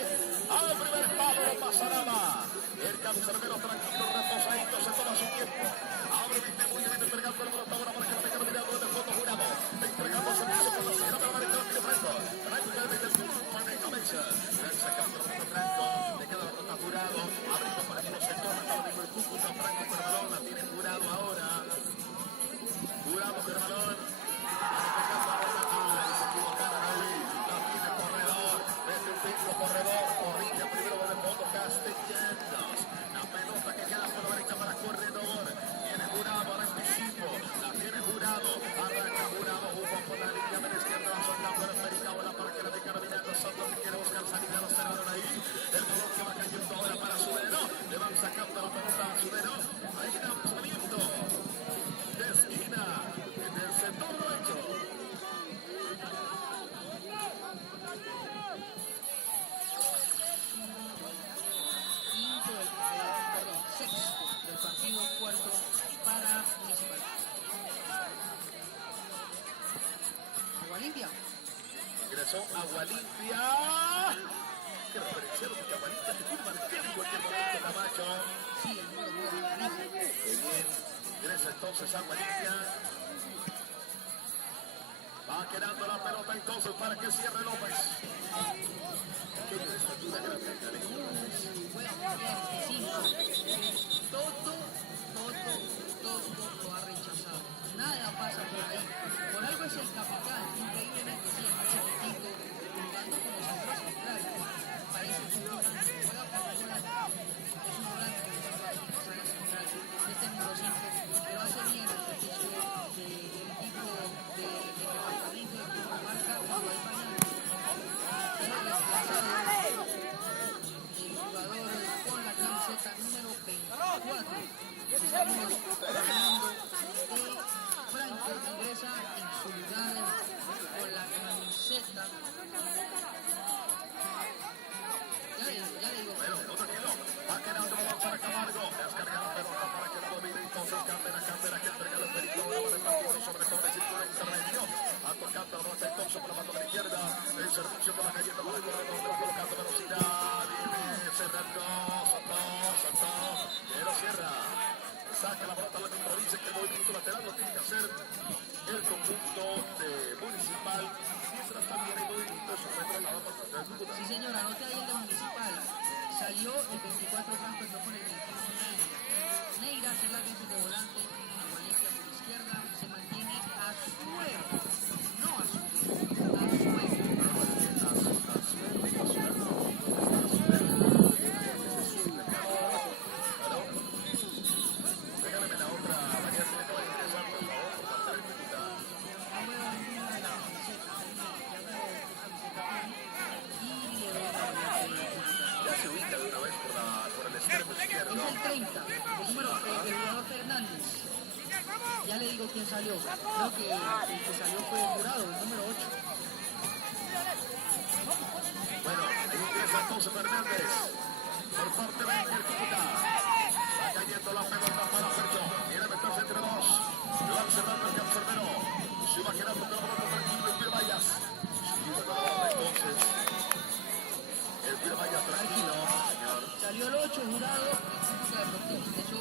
Al primer palo, no pasa nada. El cancerbero tranquilo, reposadito, se toma su tiempo. Abre viste muy bien, entregando la pelota ahora para que la tenga mirando desde el fondo Jurado. Entregando servicio por la sierra, pero la derecha tiene Franco. Franco que desde el punto de cabeza. Sacando la pelota Franco, le queda la pelota Jurado. Abriendo para que no se tome, para que el Cúcuta Franco con el balón, la tiene Jurado ahora. Jurado con el balón. Corredor, corrilla primero desde el fondo, Castellanos. La pelota que queda por la derecha para corredor. Viene Jurado, ahora anticipo. La tiene Jurado. Arranca Jurado, jugó por la línea de la izquierda. Va soltando el América ahora para que la deje caminando. Soto que quiere buscar salida. Lo cerraron ahí. El balón que va cayendo ahora para Subero. Le van sacando la pelota a Subero. Ahí lanzamiento de esquina en el sector derecho. Sexto del partido, cuarto para Municipal. Agua limpia. Ingresó Agua Limpia. Qué referenciado porque Agua Limpia que firma el tiempo en cualquier momento Camacho. Sí, el número 9 Agua limpia. Qué bien. Ingresa entonces Agua Limpia. Va quedando la pelota entonces para que cierre López. Qué estatura grande de Alejo López. Juega muy bien, sí. Todo lo ha rechazado. Nada pasa por ahí. Por algo es el capitán. Increíblemente, sí, es muy chiquitito, jugando como centro central. Parece que juega para jugar. Es un volante que juega para la central. Este número 5 le va a hacer bien al servicio del equipo del departamento de Cundinamarca cuando hay variantes. El jugador con la camiseta número 24. Estamos hablando de Franco que ingresa en su lugar con la camiseta. Ya le digo. Bueno, no tranquilo. Va quedando la para Camargo. Descarga la pelota para que la domine. Entonces Cárdenas que entrega el perico. Va de partido sobre todo el círculo intermedio. Va tocando la pelota entonces por la mano de la izquierda. El servicio que va cayendo para el corredor. Va colocando velocidad. Viene cerrando. Saltó. Pero cierra. Saca la pelota, la improvisa que el movimiento lateral lo tiene que hacer el conjunto de Municipal. Mientras también hay movimiento de su metro en la banda del Cúcuta. Sí, señor, anote ahí el de Municipal. Salió el 24 Franco, entró con el 21 Neira. Neira, que es la que es de volante, a Valencia por izquierda, se mantiene a Suero. No a Suero, a Suero. Regálame la otra variante que va a ingresar, por favor, por parte del Cúcuta. No veo ninguna de las camisetas. Ya veo qué camiseta tiene. Y le doy la variante del Cúcuta. Ya se ubica de una vez por el extremo izquierdo. Es el 30, el número del jugador Fernández. Ya le digo quién salió. Creo que el que salió fue el Jurado, el número 8. Bueno, ahí empieza entonces Fernández. Por parte del Cúcuta. Va cayendo la pelota para Fercho. Viene a meterse entre dos. Lo van cerrando el cancerbero. Se va quedando con la pelota tranquilo el Pío Vallas. Entonces, el Pío Vallas tranquilo, señor. Salió el 8, Jurado, el Cúcuta Deportivo. Ingresó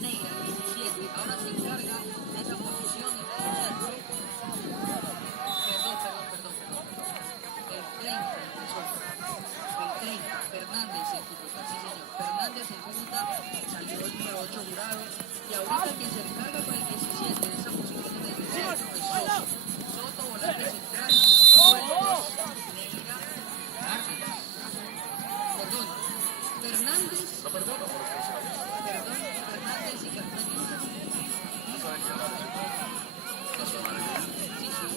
Neira, el 17. Ahora se encarga de esa posición de medio centro. Perdón. ahorita quien se encarga con el 17 de esa posición de centro es Soto. Soto, volante central, Fuentes, Neira, Cárdenas. Perdón, Fernández. Lo perdono por esta vez. Perdón, Fernández y Cardenas. ¿No saben quién la lesionó? No se va a leer. Sí, sí.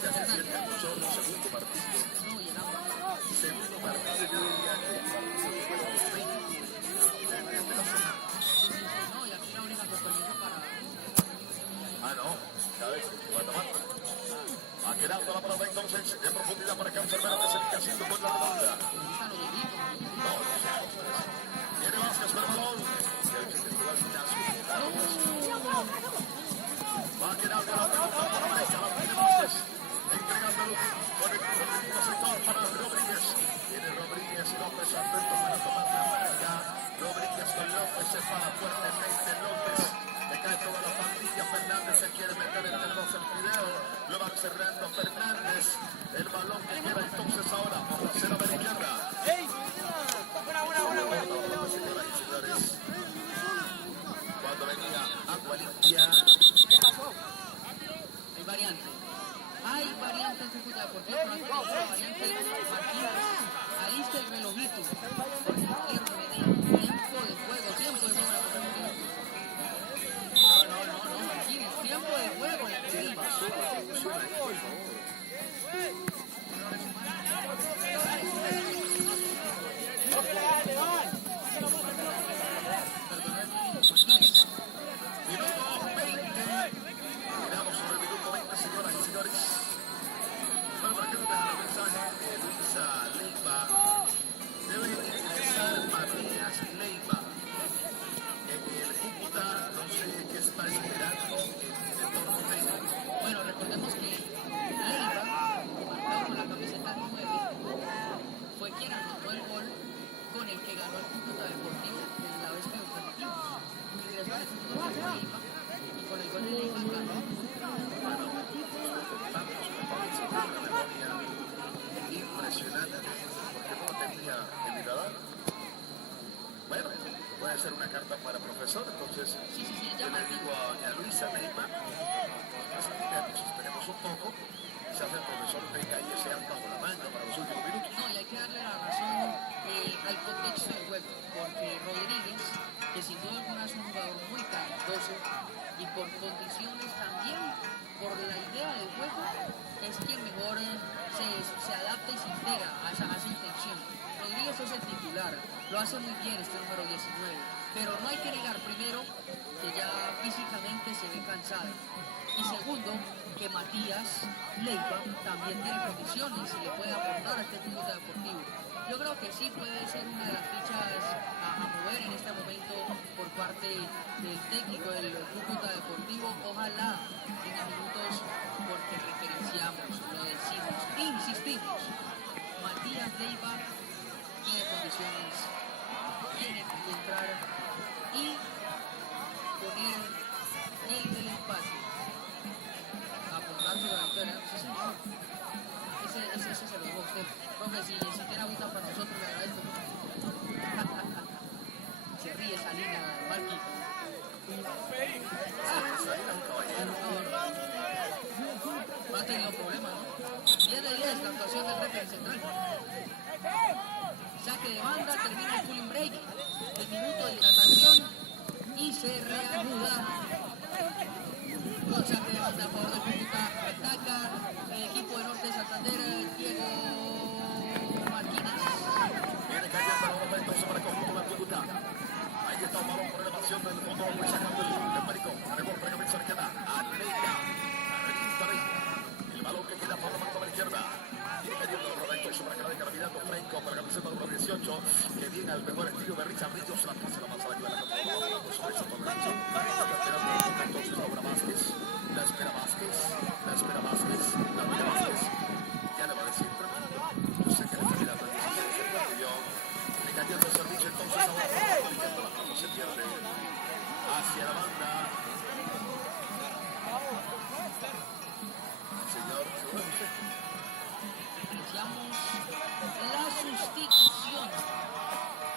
Se hace siete el Chorro, segundo partido. No, y el agua. Segundo partido, yo diría que el partido número 20 de la semana. No, y aquí la única compromiso para. Ah, no, cabeza, Guatemala. Va quedando la pelota entonces en profundidad para Cancerbero que se está haciendo por la redonda. Ahorita lo dedico. No, viene Vázquez por el balón. El que llegó al gimnasio. Va quedando la pelota para la derecha. La tiene Vázquez. Entregándolo con el último sector para Rodríguez. Viene Rodríguez y López atento para tomar la marca. Rodríguez con López se para fuertemente. López le cae toda la pandilla. Fernández se quiere meter entre los el video. Lo van cerrando Fernández. El balón que queda entonces ahora por la cera de la izquierda. Señoras y señores, cuando venía Agua Limpia, ¿Qué pasó? Hay variante. Hay variante en Cúcuta Deportivo con la variante Marquinhos. Alista el relojito. Por izquierdo venía. Tiempo de juego para Cúcuta. No, Marquinhos. Tiempo de juego. minuto 20. Miramos sobre el minuto 20, señoras y señores. Bueno, para que no dejen el mensaje, Luisa Leiva debe ingresar Matías Leiva. En el Cúcuta, no sé qué está esperando en el torneo técnico. Bueno, recordemos que Leiva, marcado con la camiseta 9, fue quien anotó el gol con el que ganó el Cúcuta Deportivo en la vez que lo permitimos. Ingresó al Cúcuta Leiva y con el gol de Leiva ganó. Impresionante, porque no tenía en mi radar. Bueno, puede ser una carta para profesor, entonces Sí, yo ya le digo a Luisa Leiva, esperemos un poco, quizás el profesor tenga ahí ese as bajo la manga para los últimos minutos. No, y hay que darle la razón al contexto del juego, porque Rodríguez, que sin duda alguna es un jugador muy talentoso y por condiciones también, por la idea del juego, es quien mejor se adapta y se integra a esa intención. Rodríguez es el titular, lo hace muy bien este número 19, pero no hay que negar primero que ya físicamente se ve cansado. Y segundo, que Matías Leiva también tiene condiciones y le puede aportar a este Cúcuta Deportivo. Yo creo que sí puede ser una de las fichas a mover en este momento por parte del técnico del Cúcuta Deportivo. Ojalá tenga minutos porque referenciamos, lo decimos, insistimos. Matías Leiva tiene condiciones, tiene que entrar y poner el empate. Apuntarse con la victoria. Sí, señor. Ese se lo digo a usted. Profe, si tiene agüita para nosotros, le agradezco. Se ríe esa línea, Marqui. No ha tenido problemas, ¿no? 10 de 10 la actuación del referee central. Saque de banda, termina el cooling break, el minuto de hidratación y se reanuda. Con saque de banda a favor del Cúcuta, ataca el equipo de Norte de Santander, Diego Martínez. Viene cayendo la bola entonces para el conjunto del Cúcuta. Ahí está un balón por elevación del fondo, muy sacando el maricón. Haremos pregamento se le queda a Neira. El balón que queda por la mano de la izquierda. Viene cayendo la bola entonces para cada carabinando Franco para la camiseta número 18. Que viene al mejor estilo de Richard Ríos. La pasa la más a la que va la sobre esa por derecho. Está esperando entonces Laura Vázquez. La espera Vázquez. La espera Vázquez. La espera Vázquez. Ya le va a decir tremendo. Yo sé que le está mirando el 16 el partido. Le cayendo el servicio entonces ahora por la izquierda. La pelota se pierde hacia la banda. Señor, Iniciamos la sustitución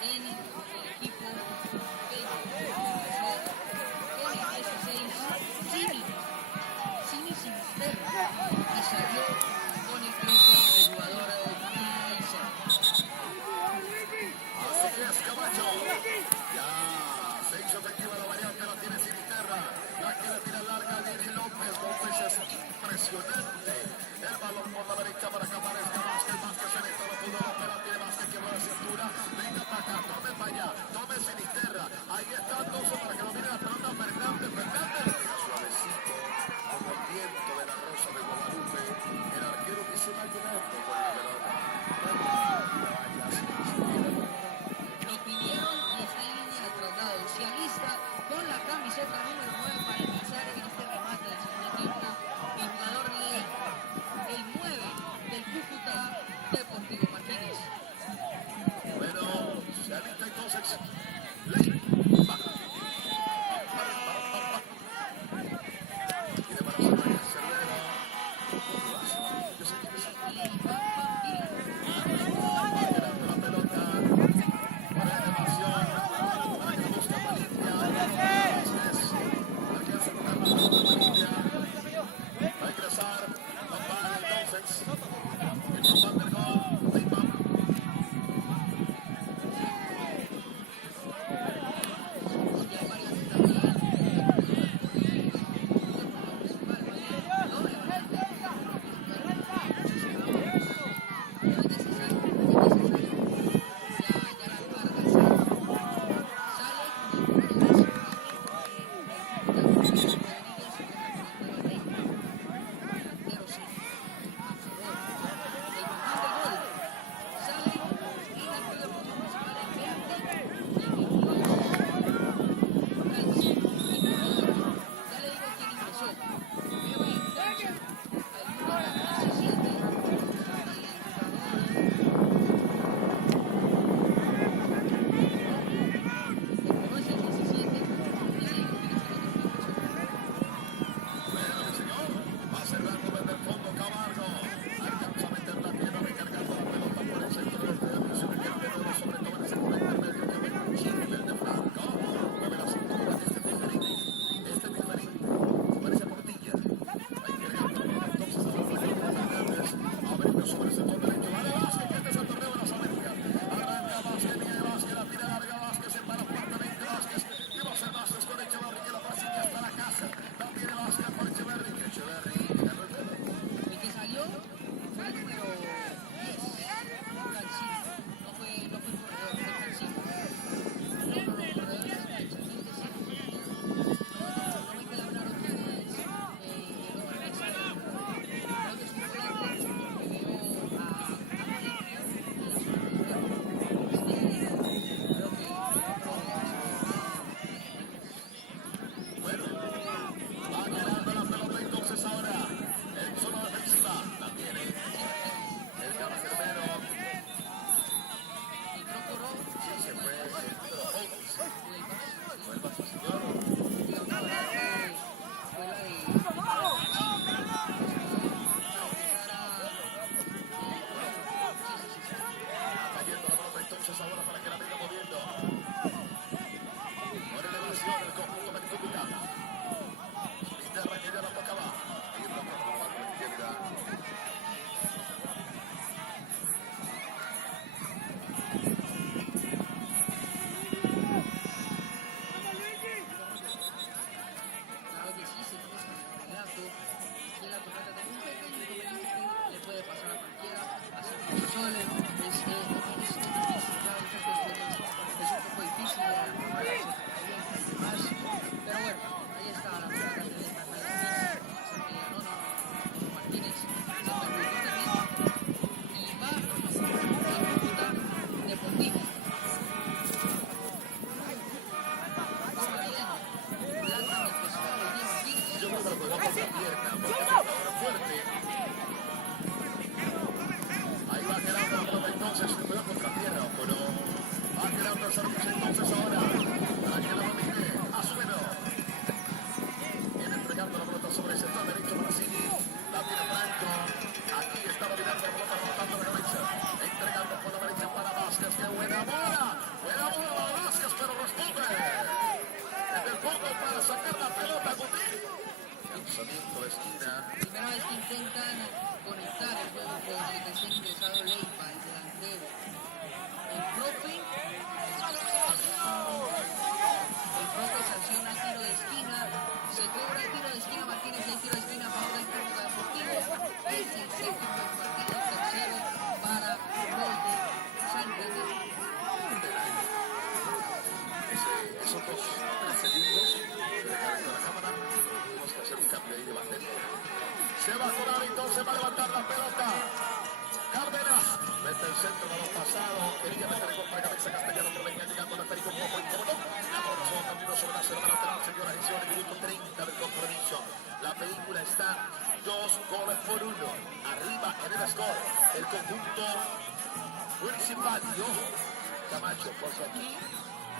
en el equipo de Sol es difícil, claro, esas cuestiones es un poco difícil de la cámara, se calienta y demás, pero bueno, ahí está la pelota que deja Martínez, se permitió también y va a ejecutar Deportivo. Ahora bien, lanzan el pescado y bien Quique. Yo creo que lo pegó con la pierna, porque es un jugador fuerte. Ahí va quedando la pelota entonces, se pegó contra pierna, pero va quedando el servicio entonces ahora para que la domine Azuero. Viene entregando la pelota sobre el sector derecho Brasil. La tiene Franco. Aquí está dominando la pelota, rotando la cabeza. Entregando por la derecha para Vázquez. ¡Qué buena bola! Buena bola Vázquez, pero responde. Desde el fondo para sacar la pelota, Guti. Lanzamiento de esquina. Primera vez que intentan conectar el juego con el recién ingresado Leiva, el delantero. El profe sanciona tiro de esquina, se cobra el tiro de esquina, Martínez y el tiro de esquina a favor del Cúcuta Deportivo. Es el séptimo del partido, tercero para gol de Santander. Esos 3 segundos se le calentó la cámara. Tenemos que hacer un cambio ahí de batería. Se va a colar entonces, va a levantar la pelota. Cárdenas mete el centro, balón pasado. Quería meter el gol para cabeza Castellano, pero venía llegando al Atlético un poco incómodo. Avanzó camino sobre la segunda lateral, señoras y señores, minuto 30 del compromiso. La película está 2-1. Arriba en el score. El conjunto municipal. Y ojo, Camacho, porque aquí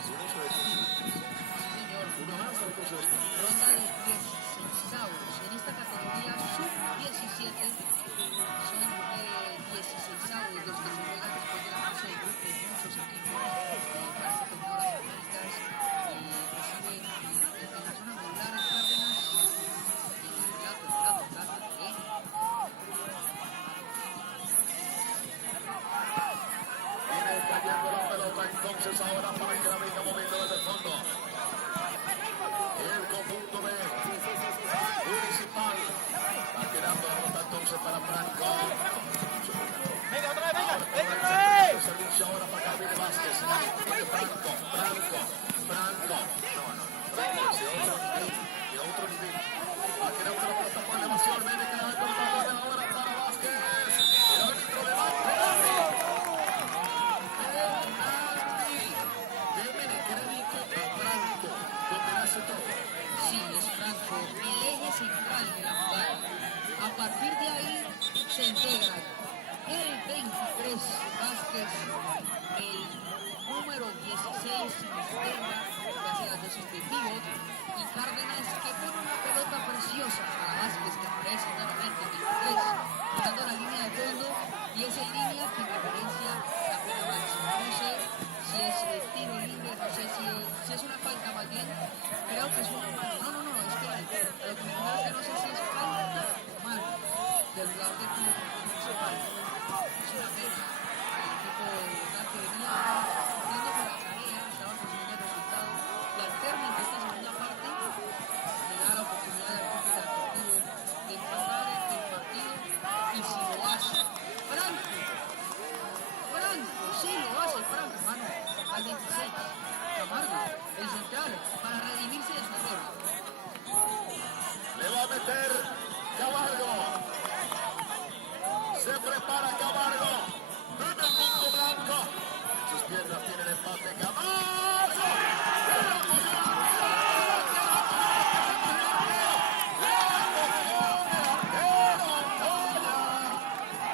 si no se detiene. Señor, Uno más al coche de ronda de 16avos. En esta categoría sub-17 son 16avos los que se juegan después de la fase de grupos. Muchos equipos para este torneo de las Américas reciben en la zona medular en Cárdenas el plato, viene cayendo la pelota entonces ahora para que la venga moviendo desde el fondo. El conjunto de Municipal va quedando la pelota entonces para Franco. Venga, otra vez, venga. El servicio ahora para Gabriel Vázquez. Viene Franco. Franco es de otro nivel. Va quedando la pelota por elevación. Viene que va a cortar ahora para Vázquez. El árbitro le va a pegar. Sí, es Franco, el eje central de la jugada. A partir de ahí se integran el 23 Vázquez, el número 16 Sinesterra, que hace las dosis de pivot, y Cárdenas que pone una pelota preciosa para Vázquez, que aparece nuevamente en el 23, dando la línea de fondo, y es en línea que referencia la pena máxima. No sé si es tiro libre, no sé si es una falta más bien, creo que es una mano. No, es que lo que me pasa es que no sé si es falta o mano del jugador del club municipal. Es una pena al equipo local que venía viendo por la tarea, estaba consiguiendo el resultado, y al término de esta segunda parte le da la oportunidad al equipo deportivo de empatar el partido, y si lo hace Franco, sí lo hace Franco, mano, al 26, Camargo, el central, para redimirse de su error. Le va a meter Camargo. Se prepara Camargo. Desde el punto blanco. Sus piernas tienen el empate. Camargo.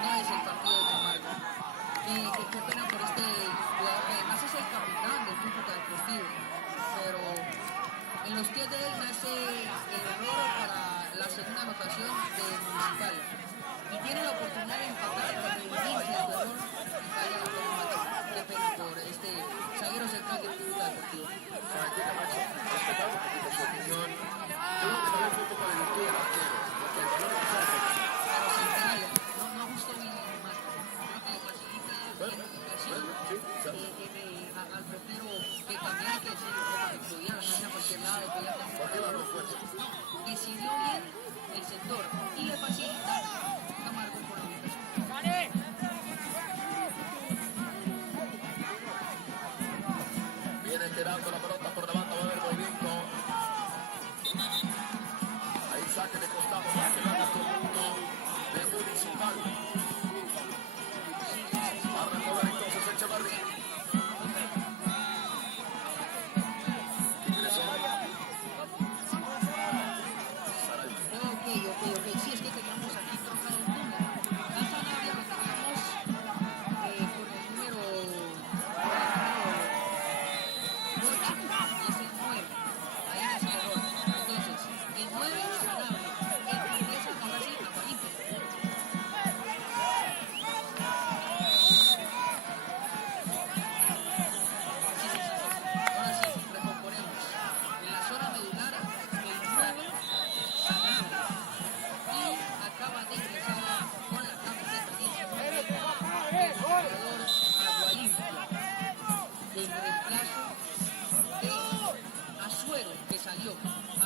No es el partido de Camargo. Qué pena por este jugador, que además es el capitán del Cúcuta Deportivo. Pero en los pies de él nace el error para la segunda anotación del Municipal. Y tiene la oportunidad de empatar y redimirse de su error y cae la pelota. Qué pena por este zaguero central del Cúcuta Deportivo. ¿Sabe qué, Camacho? Respetamos un poquito su opinión. Yo creo que también fue un poco de virtud del arquero. Porque el balón pasado. Pero central, no justo mi más. Creo que le facilita la comunicación al portero, que también hay que decirlo, que estudiar, no sea cualquier lado, que ya ¿Por qué la no fuerza? decidió bien el sector y le facilita Camargo por la ubicación.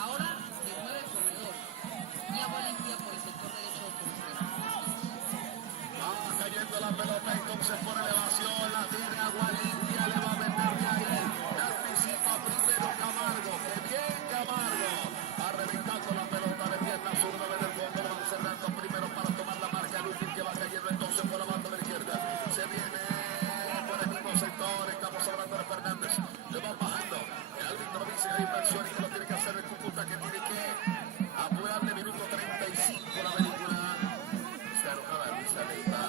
Ahora de 9 corredores. Niagua Olimpia por el sector derecho por izquierda. Va cayendo la pelota entonces por elevación, la tiene Agua Limpia, le va a meter de ahí, anticipa primero Camargo, que bien Camargo, arrebentando la pelota de pierna zurda desde el fondo, le van cerrando primero para tomar la marca, Lupin que va cayendo entonces por la banda de la izquierda, se viene por el mismo sector, estamos hablando de Fernández, le van bajando, el árbitro dice hay inversión y que lo tiene que hacer el Cúcuta, que tiene que apurarle minuto 35 la película. Está enojada Luisa Leiva.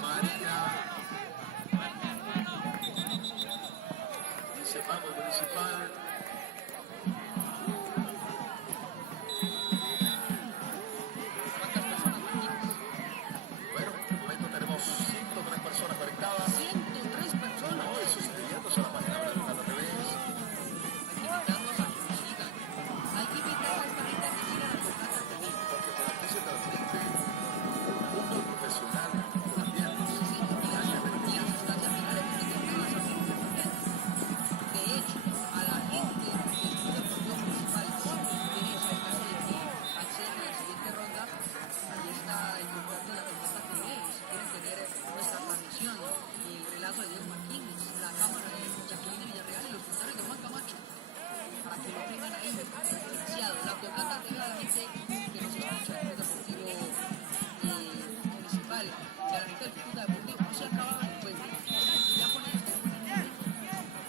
María. Dice vamos municipal. Bueno, en el momento tenemos 103 personas conectadas. 103 personas. No, y suscribiéndose a la página de la TV. Hay que invitarlos a que nos sigan. Hay que invitar a esta gente a que sigan a Tocata TV. Porque por aquí se transmite fútbol profesional colombiano. Sí, señor. Y las instancias finales de este torneo las hacemos en Tocata. De hecho, a la gente del Club Deportivo Municipal que es el caso de que acceden a la siguiente ronda, ahí está el contacto de la Tocata TV. Si quieren tener nuestra transmisión, el relato de Diego Martínez, la cámara de Jacqueline Villarreal y los comentarios de Juan Camacho, para que lo tengan ahí diferenciado. La Tocata TV a la gente que nos escucha del Club Deportivo Municipal, y a la gente del Cúcuta Deportivo, no se acaba el juego. Ya con ellos tenemos un nombre.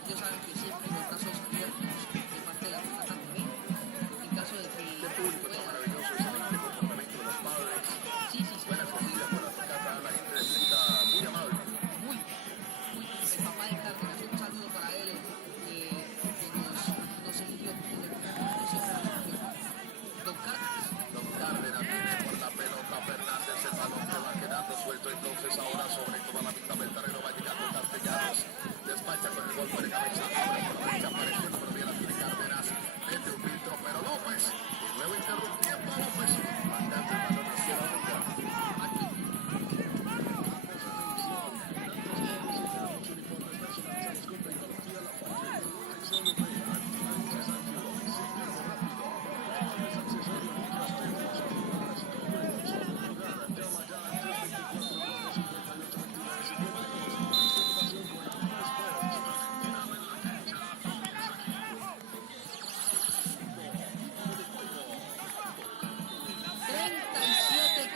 Ellos saben que siempre los brazos abiertos de parte de la Tocata TV, en caso de que Qué público tan puedan. maravilloso, excelente comportamiento de los padres. Sí, sí, sí. Buena acogida con la tocata, la gente de Punta muy amable. Muy, muy, el papá de Cárdenas, un saludo para él, que nos eligió siempre a la mujer. Don Cárdenas. Don Cárdenas tiene por la pelota Fernández, el balón que va quedando suelto entonces ahora sobre toda la mitad del terreno va llegando Castellanos, despacha con el golpe de cabeza, abre por la derecha, apareciendo, pero bien la tiene Cárdenas, mete un filtro, pero López, y luego interrumpiendo a López, mandando el balón hacia la boca.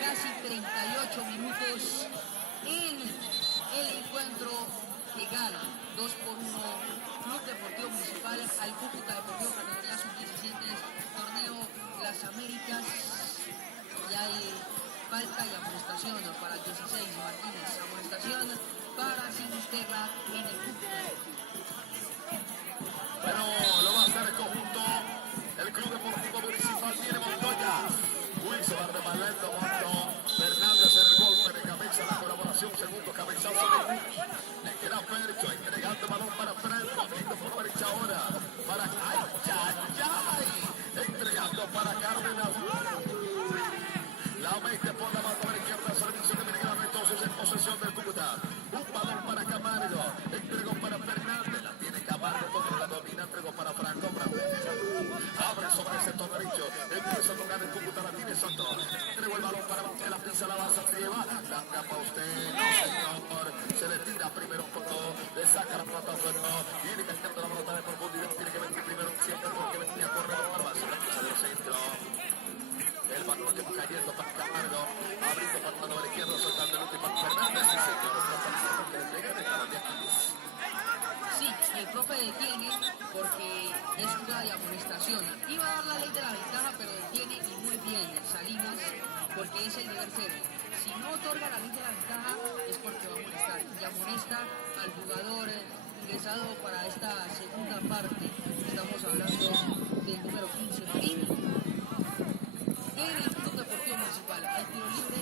Casi 38 minutos en el encuentro que gana 2-1 Club Deportivo Municipal al Cúcuta Deportivo categoría sub-17, torneo Las Américas. Y hay falta y amonestación para el 16 Martínez, amonestación para Sinisterra en el Cúcuta Deportivo. Bueno, lo va a hacer el conjunto, el Club Deportivo Municipal tiene Montoya. Uy, se va rebalando Monto. Fernández en el golpe de cabeza, la colaboración, segundo cabezazo de Buki. Le queda Percho, entregando el balón para Franco, lindo por derecha ahora. Para Ay, entregando para Cárdenas. La mete por la banda de la izquierda, servicio que viene grande entonces en posesión del Cúcuta. Un balón para Camargo, entregó para Fernández, la tiene Camargo, contra la domina, entregó para Franco. Abre sobre el sector derecho, empieza a tocar el Cúcuta, la tiene Soto. Entregó el balón para la pisa, la baza, se lleva. La capa usted, no señor. Se le tira primero Coto, le saca la pelota a Soto. Viene cantando la pelota de profundidad, tiene que venir primero siempre porque venía a correr por base, la pisa del centro. El balón que va cayendo para Camargo, abriendo para el lado de la izquierda, soltando el último Fernández. Y señor, que le pega de cada día. Sí, el profe detiene porque es jugada de amonestación. Iba a dar la ley de la ventaja, pero detiene y muy bien Salinas porque es el deber ser. Si no otorga la ley de la ventaja es porque va a amonestar. Y amonesta al jugador ingresado para esta segunda parte. Estamos hablando del número 15, Marín. En el Club Deportivo Municipal. Hay tiro libre.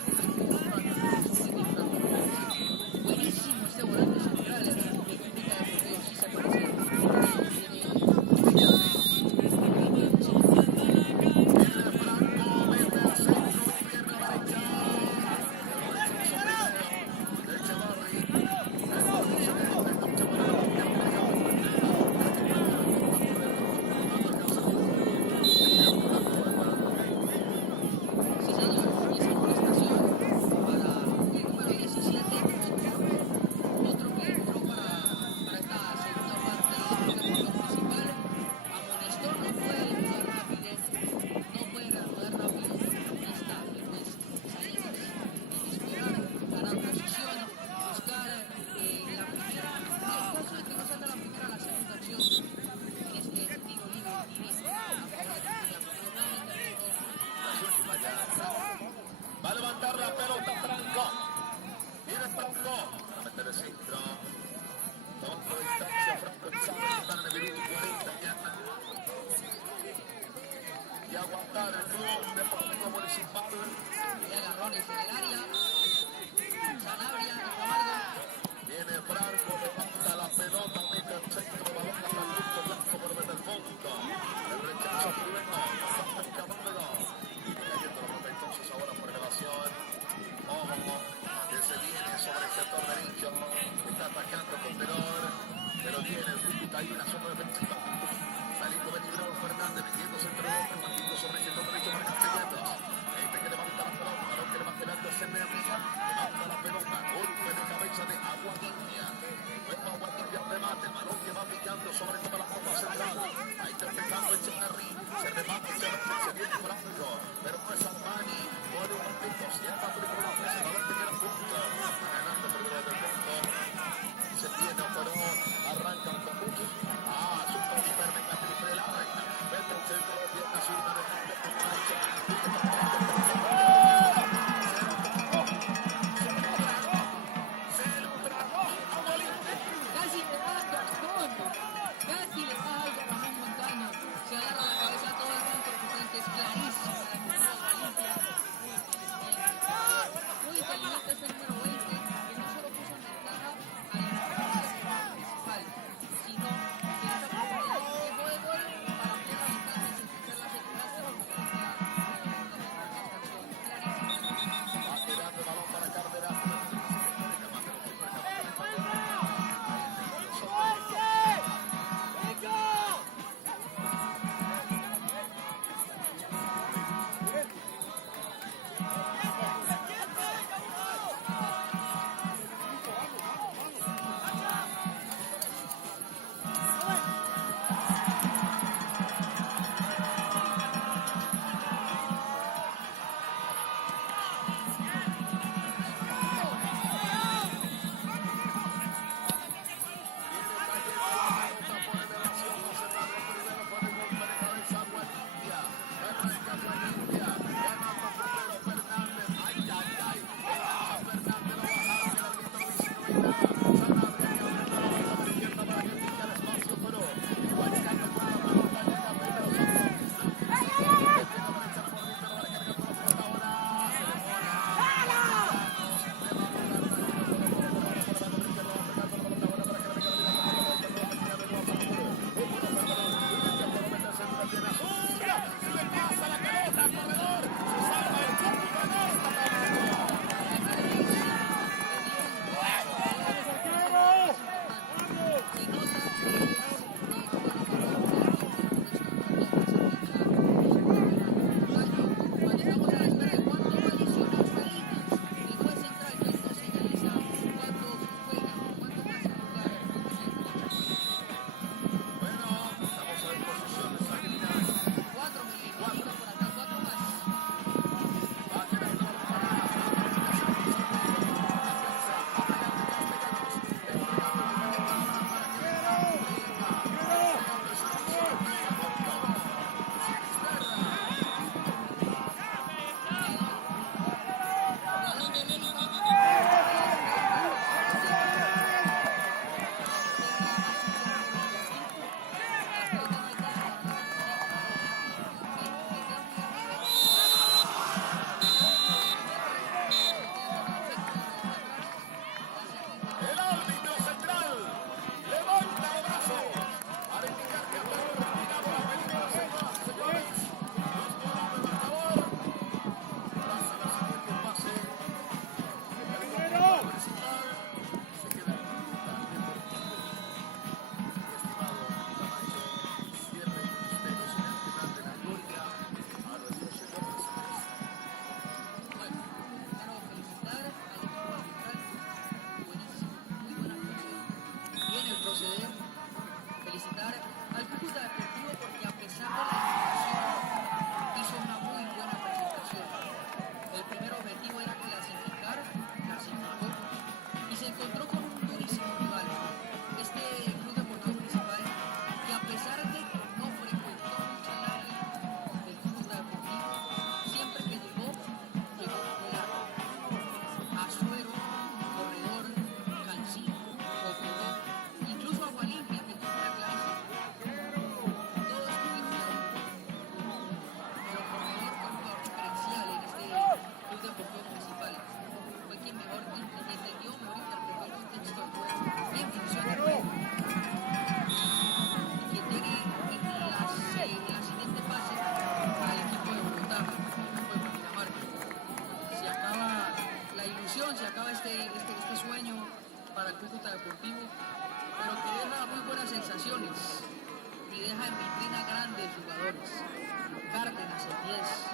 Buenísimo este volante central. El Cúcuta Deportivo sí se parece. tiene el Cúcuta ahí en la zona defensiva. Saliendo Benibrado Fernández, metiéndose entre los dos, partiendo sobre el sector derecho para Castellanos. Este que levanta la pelota, balón que le va quedando es Emerson. Levanta la pelota, golpe de cabeza de Aguadilla. Luego Aguadilla remate, el balón que va picando sobre toda la copa central. Ahí está pegando el Cheverry. Se remata, se viene Franco, pero no es Armani. Pone un ratito, sienta primero la presa, el balón que queda punto. Adelante primero del punto. Se tiene Operón, arranca un conjunto. Super venga triple la reina. Vete al centro de pierna zurda de punto con derecha. Casi le da Gastón. Casi le da algo a Ramón Montaño. Se agarra la cabeza a todo el mundo porque es clarísimo. Muy inteligente es el número 20, que no solo puso en ventaja a la principal, sino que esa oportunidad que dejó de gol para ampliar la ventaja y sentenciar la segunda Va quedando el balón para Cárdenas. se acaba este sueño para el Cúcuta Deportivo. pero que deja muy buenas sensaciones y deja en vitrina grandes jugadores. Cárdenas, el 10,